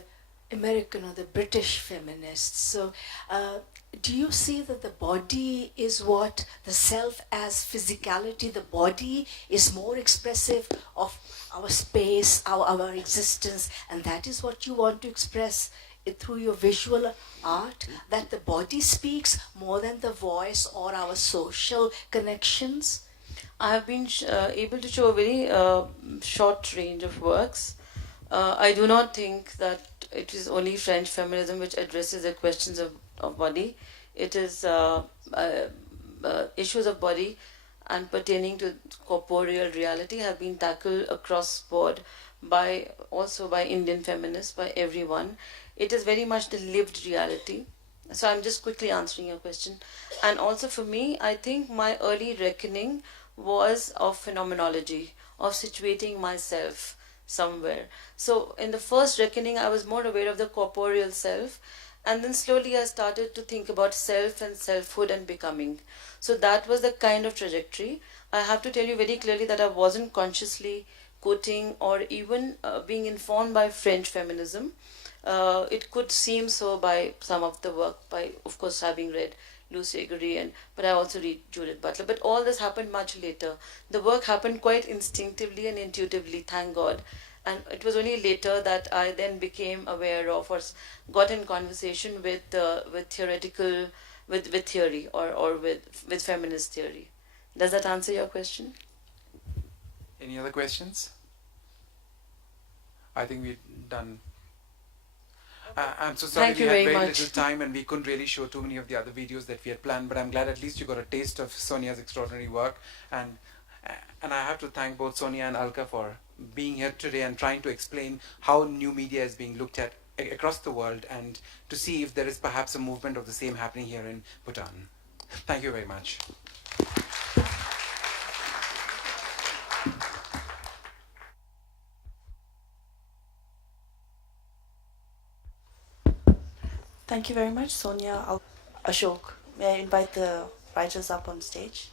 American or the British feminists. So, do you see that the body is what the self as physicality? The body is more expressive of our space, our existence, and that is what you want to express through your visual art, that the body speaks more than the voice or our social connections? I have been able to show a very short range of works. I do not think that it is only French feminism which addresses the questions of body. It is issues of body and pertaining to corporeal reality have been tackled across board also by Indian feminists, by everyone. It is very much the lived reality. So I'm just quickly answering your question. And also for me, I think my early reckoning was of phenomenology, of situating myself somewhere. So in the first reckoning, I was more aware of the corporeal self. And then slowly I started to think about self and selfhood and becoming. So that was the kind of trajectory. I have to tell you very clearly that I wasn't consciously quoting or even being informed by French feminism. It could seem so by some of the work, by of course having read Lucy Gray, but I also read Judith Butler. But all this happened much later. The work happened quite instinctively and intuitively, thank God. And it was only later that I then became aware of or got in conversation with theoretical, with theory or with feminist theory. Does that answer your question? Any other questions? I think we've done. I'm so sorry Thank we you had very very much. little time and we couldn't really show too many of the other videos that we had planned, but I'm glad at least you got a taste of Sonia's extraordinary work. And I have to thank both Sonia and Alka for being here today and trying to explain how new media is being looked at across the world and to see if there is perhaps a movement of the same happening here in Bhutan. Thank you very much. Thank you very much, Sonia. Ashok, may I invite the writers up on stage?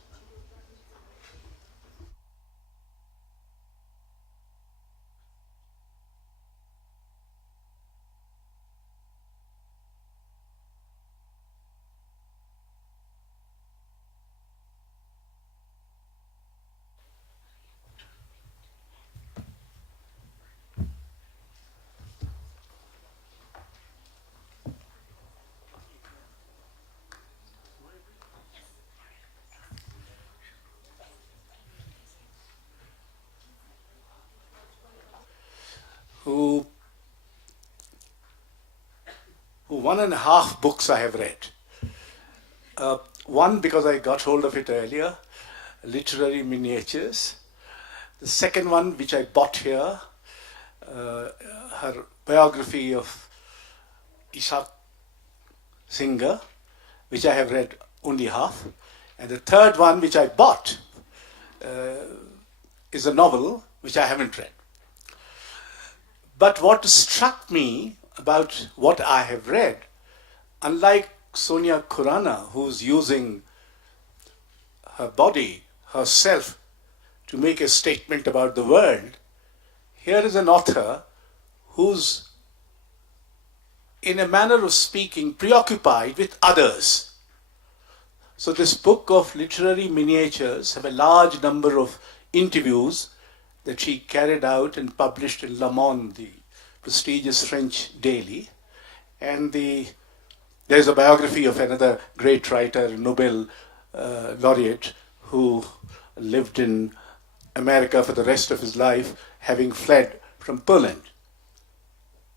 Who 1.5 books I have read. One, because I got hold of it earlier, Literary Miniatures. The second one, which I bought here, her biography of Ishak Singer, which I have read only half. And the third one, which I bought, is a novel which I haven't read. But what struck me about what I have read, unlike Sonia Khurana, who's using her body, herself, to make a statement about the world, here is an author who's, in a manner of speaking, preoccupied with others. So this book of literary miniatures have a large number of interviews that she carried out and published in Le Monde, the prestigious French daily. And there's a biography of another great writer, Nobel laureate, who lived in America for the rest of his life, having fled from Poland.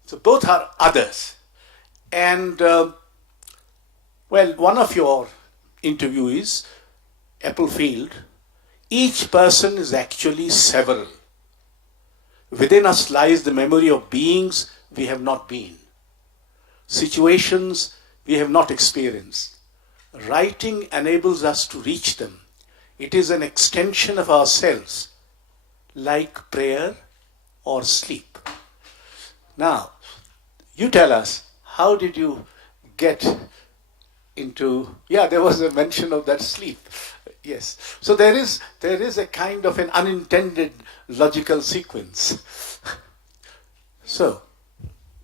So both are others. And, well, one of your interviewees, Applefield, each person is actually several. Within us lies the memory of beings we have not been, situations we have not experienced. Writing enables us to reach them. It is an extension of ourselves, like prayer or sleep. Now, you tell us, how did you get into, there was a mention of that sleep. Yes. So there is a kind of an unintended logical sequence. So.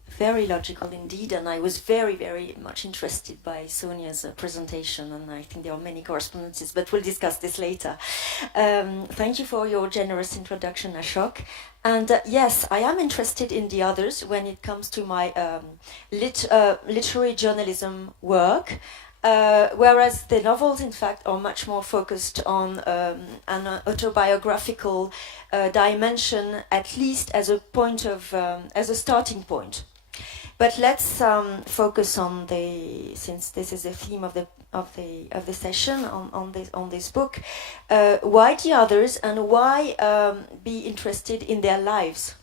Very logical indeed, and I was very, very much interested by Sonia's presentation, and I think there are many correspondences, but we'll discuss this later. Thank you for your generous introduction, Ashok. And yes, I am interested in the others when it comes to my literary journalism work. Whereas the novels, in fact, are much more focused on an autobiographical dimension, at least as a point of, as a starting point. But let's focus on since this is the theme of the session on this book. Why the others, and why be interested in their lives?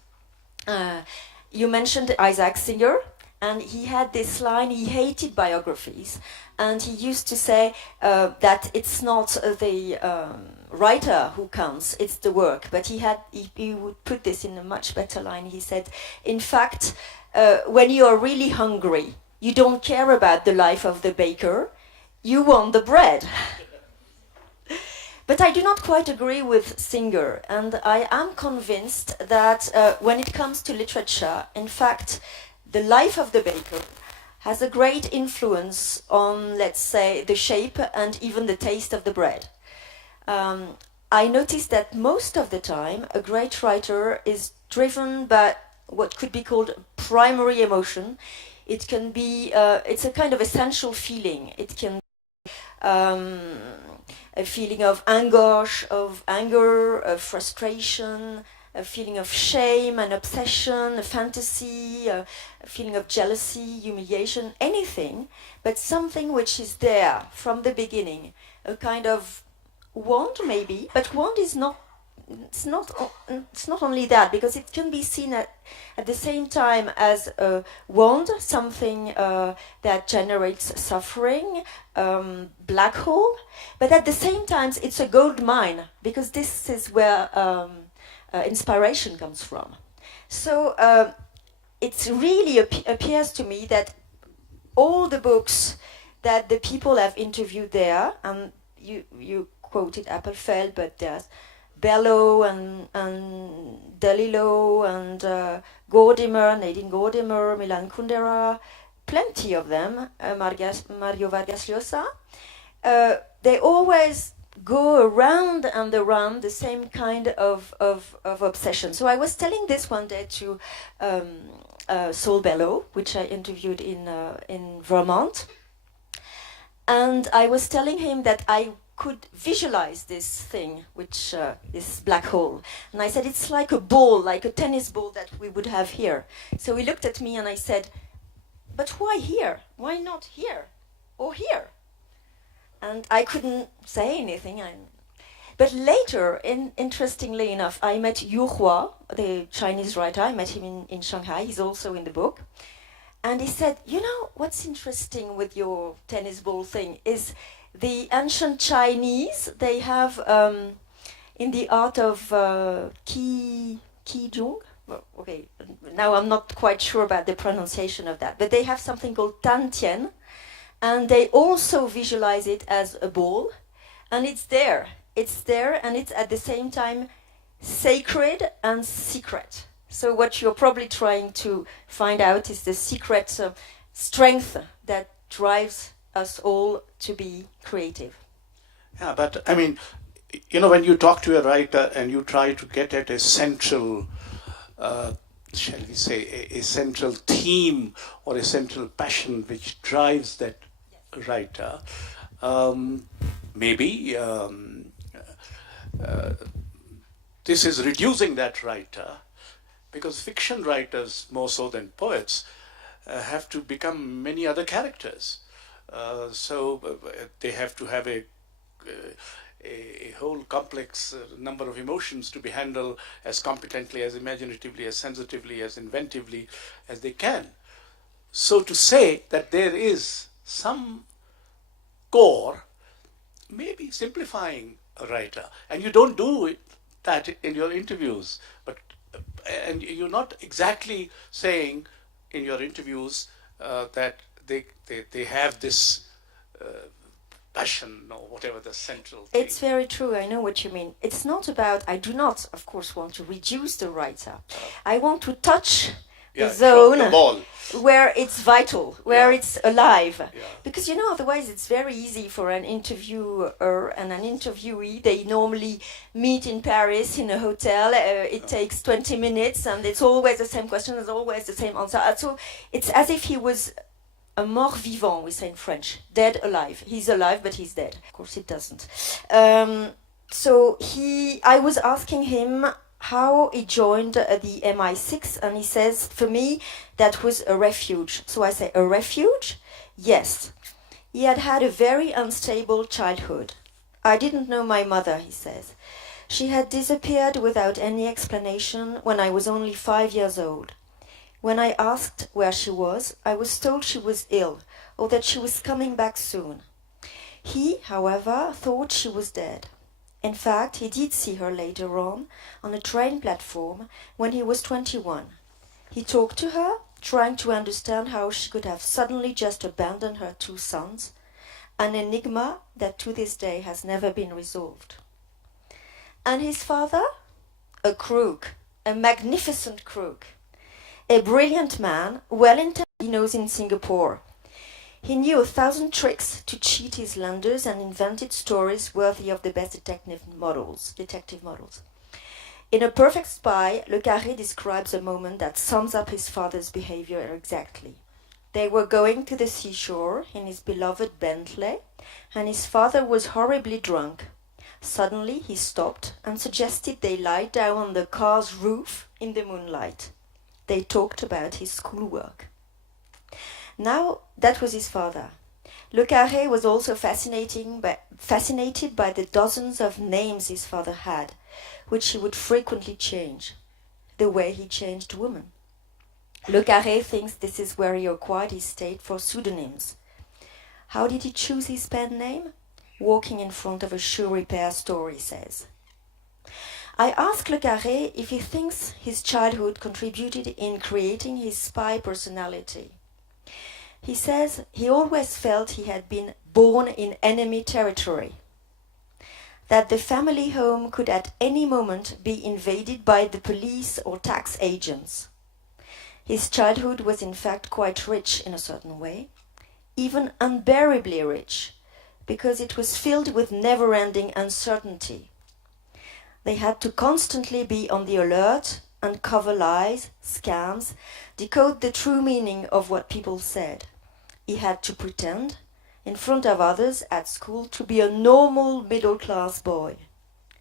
You mentioned Isaac Singer. And he had this line, he hated biographies, and he used to say that it's not the writer who counts, it's the work. But he would put this in a much better line. He said, in fact, when you are really hungry, you don't care about the life of the baker, you want the bread. But I do not quite agree with Singer, and I am convinced that when it comes to literature, in fact, the life of the baker has a great influence on, let's say, the shape and even the taste of the bread. I noticed that most of the time, a great writer is driven by what could be called primary emotion. It can be, it's a kind of essential feeling. It can be a feeling of anguish, of anger, of frustration, a feeling of shame, an obsession, a fantasy, a feeling of jealousy, humiliation, anything, but something which is there from the beginning, a kind of want maybe, but want is not, it's not only that, because it can be seen at the same time as a want, something that generates suffering, black hole, but at the same time it's a gold mine, because this is where inspiration comes from. So it really appears to me that all the books that the people have interviewed there, and you quoted Appelfeld, but there's Bellow and Delilo and Gordimer, Nadine Gordimer, Milan Kundera, plenty of them, Mario Vargas Llosa, they always go around and around the same kind of obsession. So I was telling this one day to Saul Bellow, which I interviewed in Vermont, and I was telling him that I could visualize this thing, which this black hole. And I said, it's like a ball, like a tennis ball that we would have here. So he looked at me and I said, but why here? Why not here? Or here? And I couldn't say anything. But later, interestingly enough, I met Yu Hua, the Chinese writer. I met him in Shanghai. He's also in the book. And he said, you know, what's interesting with your tennis ball thing is the ancient Chinese, they have in the art of Qi Zhong, well, okay, now I'm not quite sure about the pronunciation of that, but they have something called Tan Tian, and they also visualize it as a ball, and it's there, and it's at the same time sacred and secret. So what you're probably trying to find out is the secret strength that drives us all to be creative. Yeah, but I mean, you know, when you talk to a writer and you try to get at a central, shall we say, a central theme or a central passion which drives that writer, maybe this is reducing that writer, because fiction writers, more so than poets, have to become many other characters. So they have to have a whole complex number of emotions to be handled as competently, as imaginatively, as sensitively, as inventively as they can. So to say that there is some core, maybe simplifying a writer, and you don't do that in your interviews, but and you're not exactly saying in your interviews that they have this passion or whatever the central thing. It's very true, I know what you mean. It's not about, I do not, of course, want to reduce the writer. I want to touch the zone the ball. where it's vital, where it's alive. Because, you know, otherwise it's very easy for an interviewer and an interviewee. They normally meet in Paris in a hotel. It takes 20 minutes and it's always the same question, there's always the same answer. So it's as if he was a mort vivant, we say in French, dead alive. He's alive, but he's dead. Of course, it doesn't. So I was asking him how he joined the MI6, and he says, for me, that was a refuge. So I say, a refuge? Yes. He had had a very unstable childhood. I didn't know my mother, he says. She had disappeared without any explanation when I was only 5 years old. When I asked where she was, I was told she was ill or that she was coming back soon. He, however, thought she was dead. In fact, he did see her later on a train platform when he was 21. He talked to her, trying to understand how she could have suddenly just abandoned her 2 sons, an enigma that to this day has never been resolved. And his father? A crook, a magnificent crook. A brilliant man, well-intentioned in Singapore. He knew 1,000 tricks to cheat his lenders and invented stories worthy of the best detective models. In A Perfect Spy, Le Carré describes a moment that sums up his father's behavior exactly. They were going to the seashore in his beloved Bentley, and his father was horribly drunk. Suddenly he stopped and suggested they lie down on the car's roof in the moonlight. They talked about his schoolwork. Now, that was his father. Le Carré was also fascinated by the dozens of names his father had, which he would frequently change, the way he changed women. Le Carré thinks this is where he acquired his taste for pseudonyms. How did he choose his pen name? Walking in front of a shoe repair store, he says. I asked Le Carré if he thinks his childhood contributed in creating his spy personality. He says he always felt he had been born in enemy territory, that the family home could at any moment be invaded by the police or tax agents. His childhood was in fact quite rich in a certain way, even unbearably rich, because it was filled with never-ending uncertainty. They had to constantly be on the alert, uncover lies, scams, decode the true meaning of what people said. He had to pretend, in front of others at school, to be a normal middle-class boy.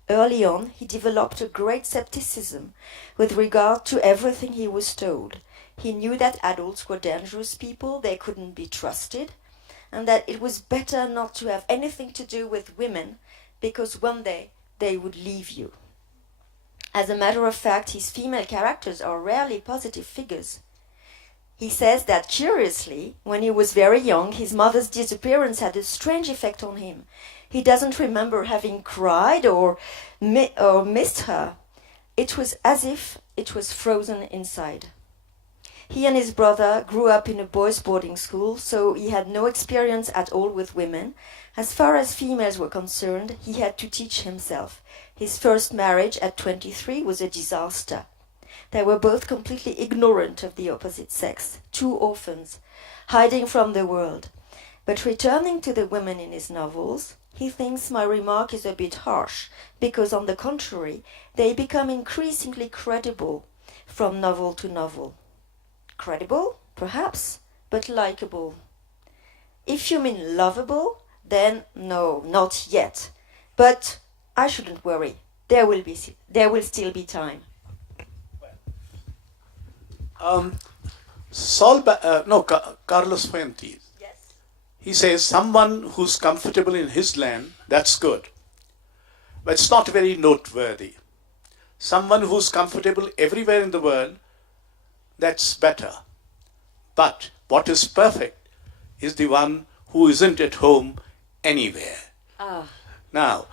Early on, he developed a great skepticism with regard to everything he was told. He knew that adults were dangerous people, they couldn't be trusted, and that it was better not to have anything to do with women, because one day they would leave you. As a matter of fact, his female characters are rarely positive figures. He says that, curiously, when he was very young, his mother's disappearance had a strange effect on him. He doesn't remember having cried or missed her. It was as if it was frozen inside. He and his brother grew up in a boys' boarding school, so he had no experience at all with women. As far as females were concerned, he had to teach himself. His first marriage at 23 was a disaster. They were both completely ignorant of the opposite sex, 2 orphans, hiding from the world. But returning to the women in his novels, he thinks my remark is a bit harsh, because on the contrary, they become increasingly credible from novel to novel. Credible, perhaps, but likable. If you mean lovable, then no, not yet. But I shouldn't worry. There will still be time. Carlos Fuentes. Yes. He says someone who's comfortable in his land, that's good. But it's not very noteworthy. Someone who's comfortable everywhere in the world, that's better. But what is perfect is the one who isn't at home anywhere. Now,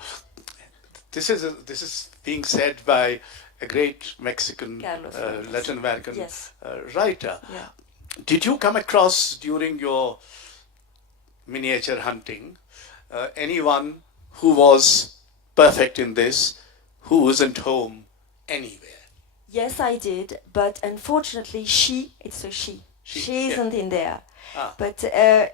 this is being said by a great Mexican, Latin American writer. Yeah. Did you come across during your miniature hunting anyone who was perfect in this, who isn't home anywhere? Yes, I did, but unfortunately it's a she. She isn't in there. But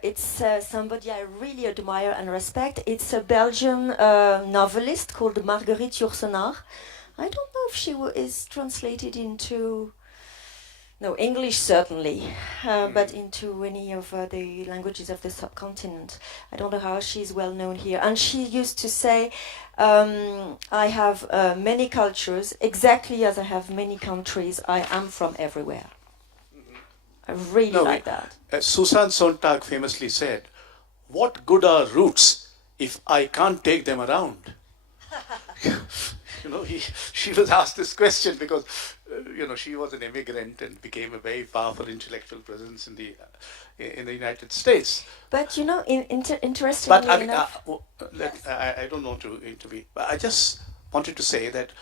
it's somebody I really admire and respect. It's a Belgian novelist called Marguerite Yourcenar. I don't know if she is translated into, English certainly, but into any of the languages of the subcontinent. I don't know how she's well known here. And she used to say, I have many cultures, exactly as I have many countries. I am from everywhere. I really like that. Susan Sontag famously said, "What good are roots if I can't take them around?" she was asked this question because, she was an immigrant and became a very powerful intellectual presence in the United States. But interestingly But enough, I don't want to intervene. But I just wanted to say that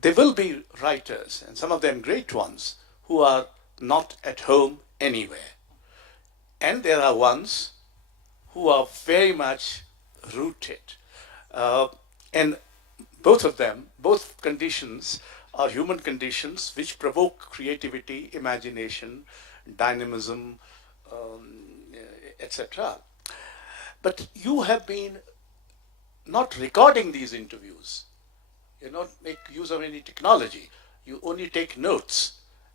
there will be writers, and some of them great ones, who are not at home anywhere. And there are ones who are very much rooted. And both of them, both conditions, are human conditions which provoke creativity, imagination, dynamism, etc. But you have been not recording these interviews. You not make use of any technology. You only take notes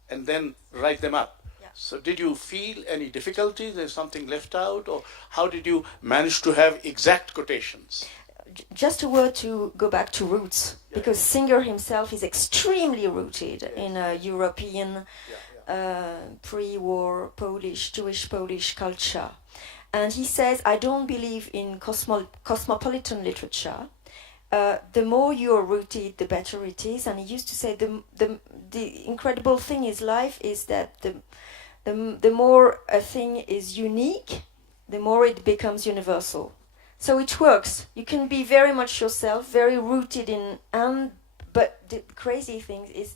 and then write them up. Yeah. So did you feel any difficulty? There's something left out? Or how did you manage to have exact quotations? Just a word to go back to roots, because Singer himself is extremely rooted in a European pre-war Jewish Polish culture. And he says, I don't believe in cosmopolitan literature. The more you're rooted, the better it is. And he used to say the incredible thing is life is that the more a thing is unique, the more it becomes universal. So it works. You can be very much yourself, very rooted in, but the crazy thing is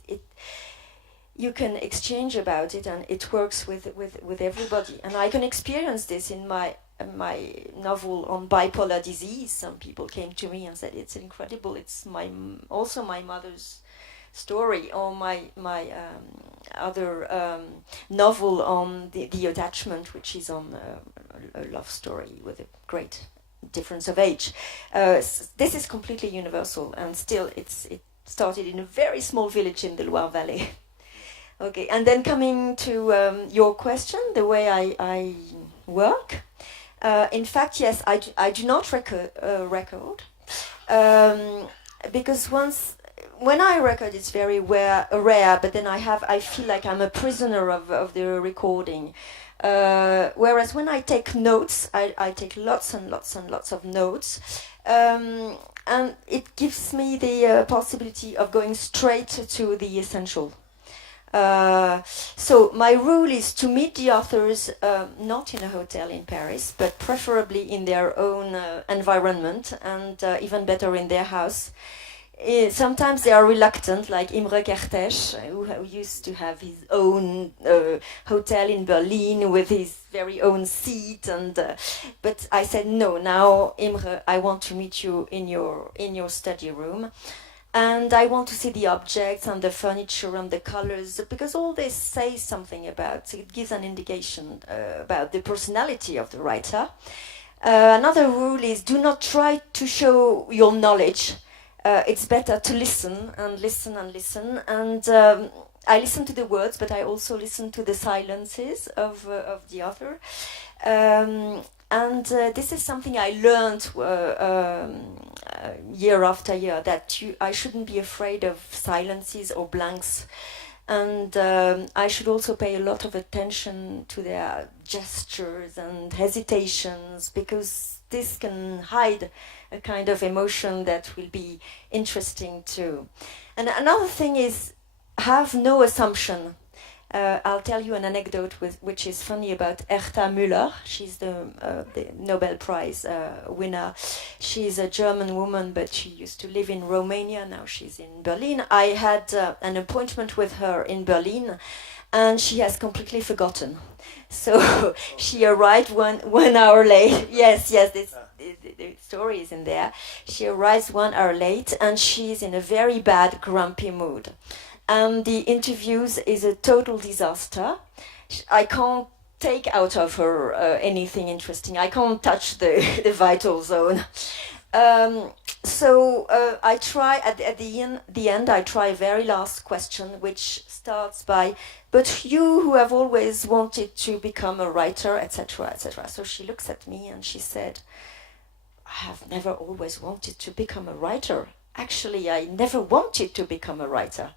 you can exchange about it, and it works with everybody. And I can experience this in my novel on bipolar disease. Some people came to me and said it's incredible. It's also my mother's story, or my other novel on the attachment, which is on a love story with a great difference of age. This is completely universal, and still it started in a very small village in the Loire Valley. Okay, and then coming to your question, the way I work. In fact, yes, I do not record, because when I record, it's very rare. But then I feel like I'm a prisoner of the recording. Whereas when I take notes, I take lots and lots and lots of notes, and it gives me the possibility of going straight to the essential. So my rule is to meet the authors not in a hotel in Paris, but preferably in their own environment, and even better in their house. Sometimes they are reluctant, like Imre Kertész, who used to have his own hotel in Berlin with his very own seat, but I said no. Now, Imre, I want to meet you in your study room, and I want to see the objects and the furniture and the colors, because all this says something about. It gives an indication about the personality of the writer. Another rule is do not try to show your knowledge. It's better to listen and listen and listen, and I listen to the words, but I also listen to the silences of the author, and this is something I learned year after year, that I shouldn't be afraid of silences or blanks, and I should also pay a lot of attention to their gestures and hesitations, because this can hide a kind of emotion that will be interesting too. And another thing is, have no assumption. I'll tell you an anecdote which is funny about Herta Müller. She's the Nobel Prize winner. She's a German woman, but she used to live in Romania. Now she's in Berlin. I had an appointment with her in Berlin, and she has completely forgotten. So she arrived one hour late. Yes, the story is in there. She arrives 1 hour late, and she's in a very bad, grumpy mood. And the interviews is a total disaster. I can't take out of her anything interesting. I can't touch the vital zone. So I try at the end. I try a very last question, which starts by, "But you who have always wanted to become a writer, etc., etc." So she looks at me and she said, "I have never always wanted to become a writer. Actually, I never wanted to become a writer."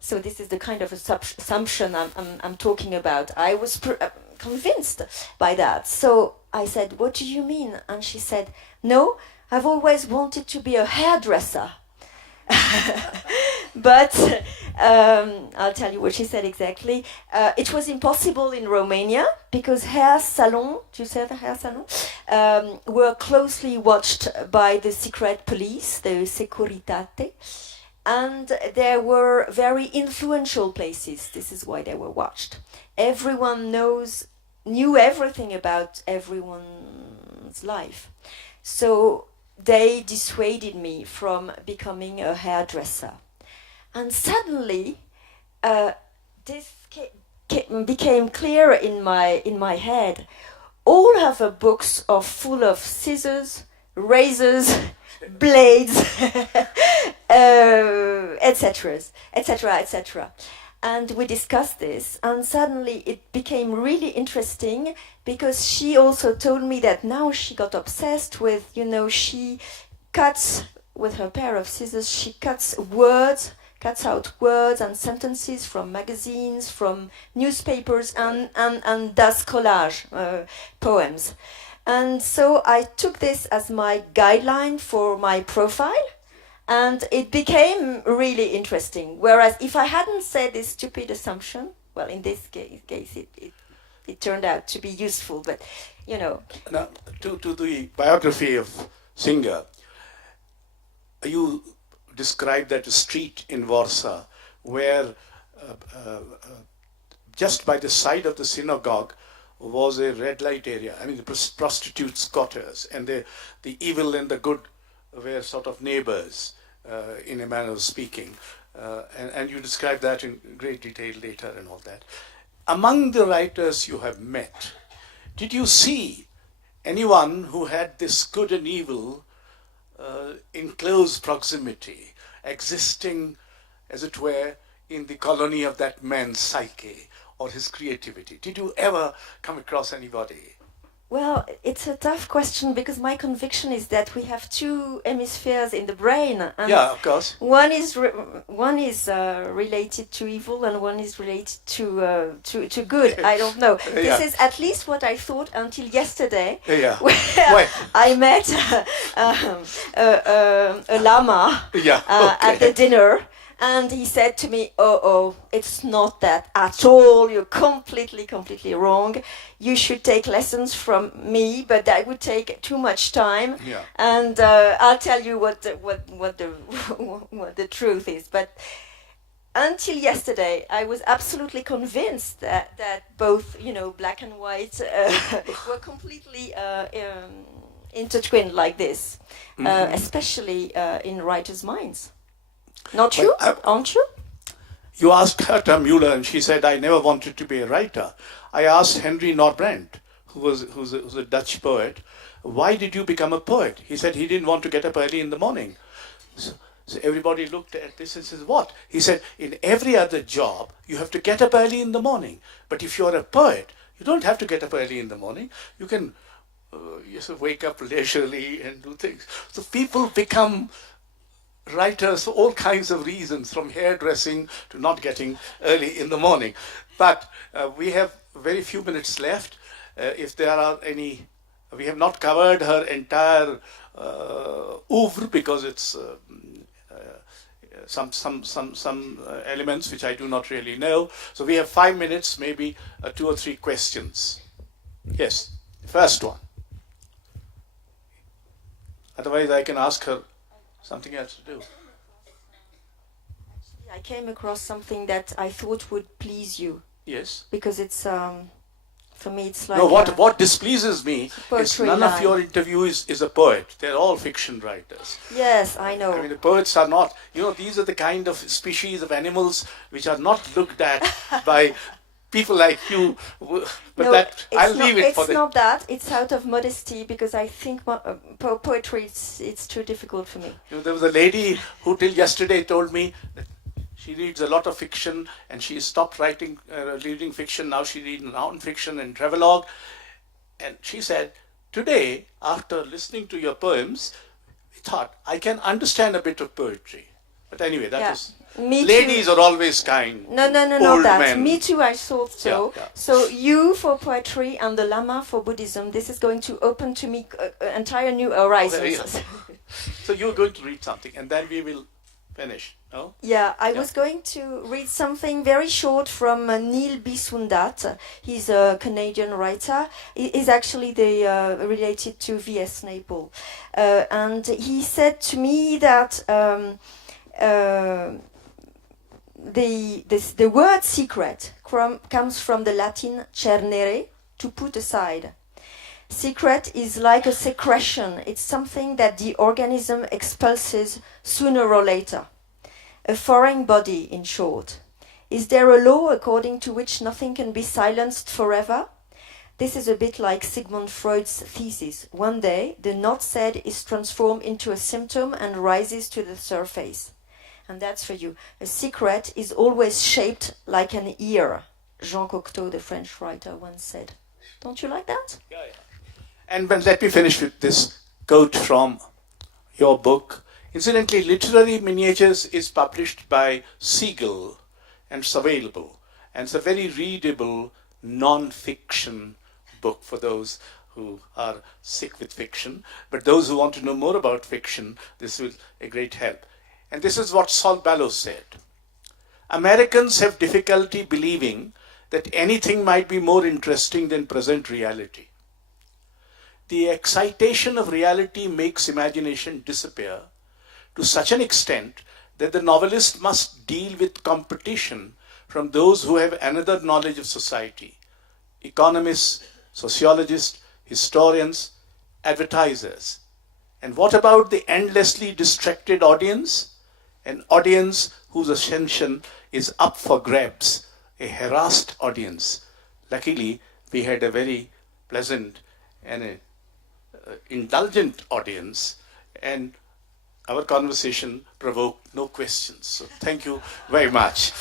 So this is the kind of assumption I'm talking about. I was convinced by that. So I said, "What do you mean?" And she said, "No, I've always wanted to be a hairdresser." But I'll tell you what she said exactly. It was impossible in Romania because hair salon, do you say the hair salon, were closely watched by the secret police, the Securitate, and there were very influential places. This is why they were watched. Everyone knew everything about everyone's life. So they dissuaded me from becoming a hairdresser. And suddenly, this became clear in my head. All of her books are full of scissors, razors, blades, etc., etc., etc. And we discussed this, and suddenly it became really interesting because she also told me that now she got obsessed with, she cuts with her pair of scissors, she cuts out words and sentences from magazines, from newspapers, and does collage poems. And so I took this as my guideline for my profile. And it became really interesting. Whereas if I hadn't said this stupid assumption, well, in this case it turned out to be useful, but, Now, to the biography of Singer, you described that street in Warsaw where just by the side of the synagogue was a red light area. I mean, the prostitutes' quarters, and the evil and the good were sort of neighbors, in a manner of speaking. And you describe that in great detail later and all that. Among the writers you have met, did you see anyone who had this good and evil in close proximity, existing, as it were, in the colony of that man's psyche or his creativity? Did you ever come across anybody? Well, it's a tough question because my conviction is that we have two hemispheres in the brain. And yeah, of course. One is related to evil and one is related to good. I don't know. This is at least what I thought until yesterday, where I met a lama at the dinner. And he said to me, oh, it's not that at all. You're completely wrong. You should take lessons from me, but that would take too much time. Yeah. And I'll tell you what the truth is. But until yesterday, I was absolutely convinced that both, black and white were completely intertwined like this, especially in writers' minds. Not you? Aren't you? You asked Herta Müller, and she said, I never wanted to be a writer. I asked Henry Nordbrandt, who's a Dutch poet, why did you become a poet? He said he didn't want to get up early in the morning. So everybody looked at this and says, what? He said, in every other job, you have to get up early in the morning. But if you're a poet, you don't have to get up early in the morning. You can wake up leisurely and do things. So people become writers for all kinds of reasons, from hairdressing to not getting early in the morning. But we have very few minutes left. If there are any, we have not covered her entire oeuvre because it's some elements which I do not really know. So we have 5 minutes, maybe 2 or 3 questions. Yes, first one. Otherwise, I can ask her something else to do. I came across something that I thought would please you. Yes. Because it's, for me, it's like... No, what displeases me is none of your interviewees is a poet. They're all fiction writers. Yes, I know. I mean, the poets are not, these are the kind of species of animals which are not looked at by people like you, but no, I'll leave it for It's not that. It's out of modesty because I think poetry, it's too difficult for me. There was a lady who till yesterday told me that she reads a lot of fiction and she stopped reading fiction. Now she reads non-fiction and travelogue. And she said, today, after listening to your poems, we thought, I can understand a bit of poetry. But anyway, that is... Ladies are always kind. No, not that. Men. Me too, I thought so. Yeah. So you for poetry and the Lama for Buddhism, this is going to open to me entire new horizons. Okay, yeah. So you're going to read something and then we will finish. No? Yeah, I Yeah. was going to read something very short from Neil Bisundat. He's a Canadian writer. He's actually related to V.S. Naipaul. And he said to me that the word secret comes from the Latin cernere, to put aside. Secret is like a secretion. It's something that the organism expulses sooner or later. A foreign body, in short. Is there a law according to which nothing can be silenced forever? This is a bit like Sigmund Freud's thesis. One day, the not said is transformed into a symptom and rises to the surface. And that's for you. A secret is always shaped like an ear. Jean Cocteau, the French writer, once said. Don't you like that? Yeah. And well, let me finish with this quote from your book. Incidentally, Literary Miniatures is published by Siegel and it's available. And it's a very readable non-fiction book for those who are sick with fiction. But those who want to know more about fiction, this will a great help. And this is what Saul Bellow said. Americans have difficulty believing that anything might be more interesting than present reality. The excitation of reality makes imagination disappear to such an extent that the novelist must deal with competition from those who have another knowledge of society. Economists, sociologists, historians, advertisers. And what about the endlessly distracted audience? An audience whose attention is up for grabs, a harassed audience. Luckily, we had a very pleasant and indulgent audience, and our conversation provoked no questions. So thank you very much.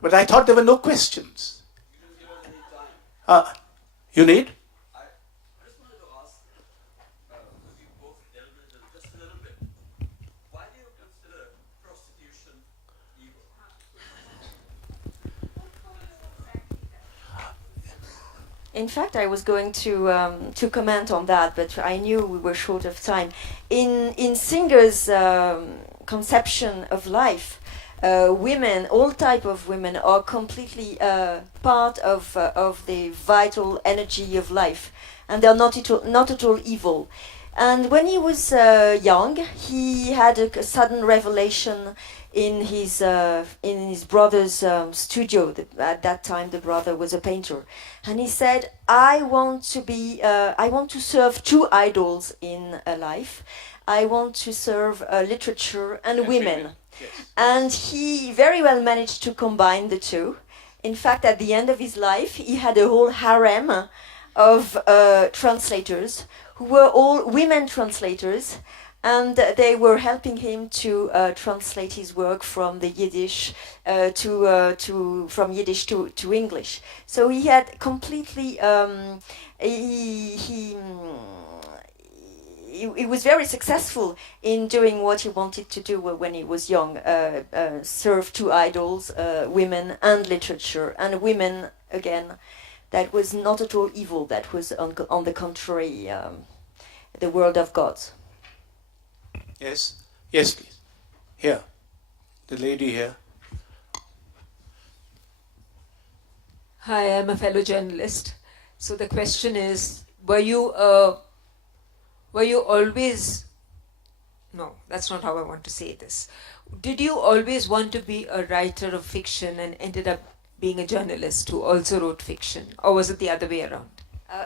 But I thought there were no questions. You need? In fact, I was going to comment on that, but I knew we were short of time. In Singer's conception of life, women, all type of women, are completely part of the vital energy of life, and they're not at all evil. And when he was young, he had a sudden revelation in his brother's studio. At that time, the brother was a painter, and he said, "I want to serve two idols in life. I want to serve literature and women." Yes. And he very well managed to combine the two. In fact, at the end of his life, he had a whole harem of translators who were all women translators, and they were helping him to translate his work from the Yiddish from Yiddish to English. So he had completely he was very successful in doing what he wanted to do when he was young, serve two idols, women and literature, and women again. That was not at all evil. That was, on the contrary, the world of gods. Yes? Yes, please. Here. The lady here. Hi, I'm a fellow journalist. So the question is, were you always... No, that's not how I want to say this. Did you always want to be a writer of fiction and ended up being a journalist who also wrote fiction? Or was it the other way around?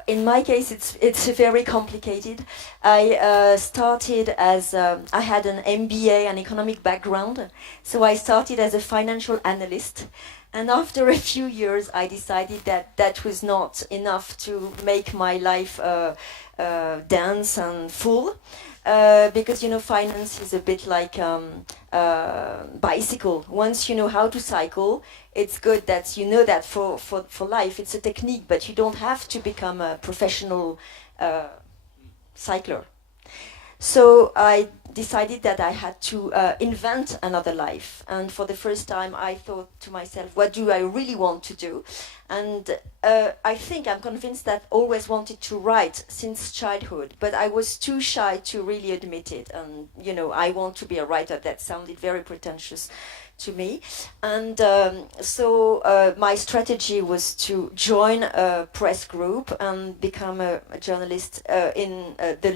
In my case, it's very complicated. I started as I had an MBA, an economic background, so I started as a financial analyst. And after a few years, I decided that that was not enough to make my life dance and full. Because, finance is a bit like bicycle. Once you know how to cycle, it's good that you know that for life. It's a technique, but you don't have to become a professional cycler. So I decided that I had to invent another life. And for the first time, I thought to myself, what do I really want to do? And I'm convinced that I always wanted to write since childhood, but I was too shy to really admit it. And, I want to be a writer. That sounded very pretentious to me. And my strategy was to join a press group and become a journalist in the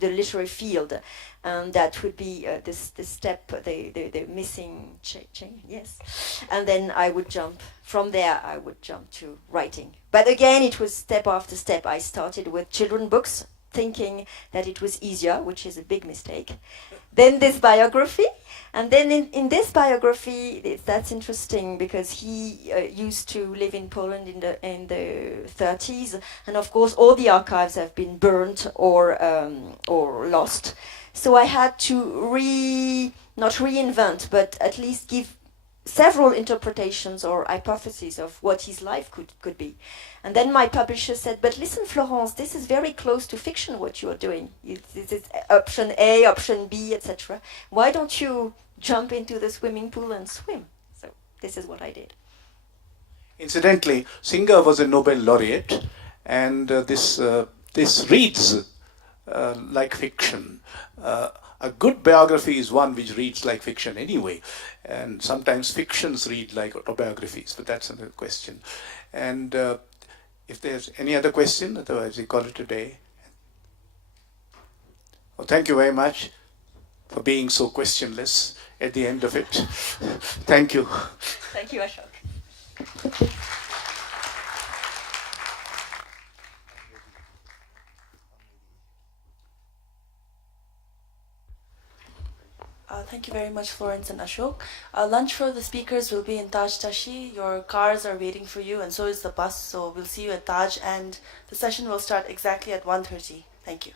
literary field. And that would be the step, the missing chain, yes. And then from there I would jump to writing. But again, it was step after step. I started with children's books, thinking that it was easier, which is a big mistake. Then this biography. And then in this biography, that's interesting because he used to live in Poland in the 30s. And of course, all the archives have been burnt or lost. So I had to not reinvent, but at least give several interpretations or hypotheses of what his life could be. And then my publisher said, but listen, Florence, this is very close to fiction, what you are doing. This is option A, option B, etc. Why don't you jump into the swimming pool and swim? So this is what I did. Incidentally, Singer was a Nobel laureate, and this reads like fiction. A good biography is one which reads like fiction anyway, and sometimes fictions read like autobiographies, but that's another question. And if there's any other question, otherwise we call it a day. Well, thank you very much for being so questionless at the end of it. Thank you. Thank you, Ashok. Thank you very much, Florence and Ashok. Lunch for the speakers will be in Taj Tashi. Your cars are waiting for you, and so is the bus. So we'll see you at Taj, and the session will start exactly at 1:30. Thank you.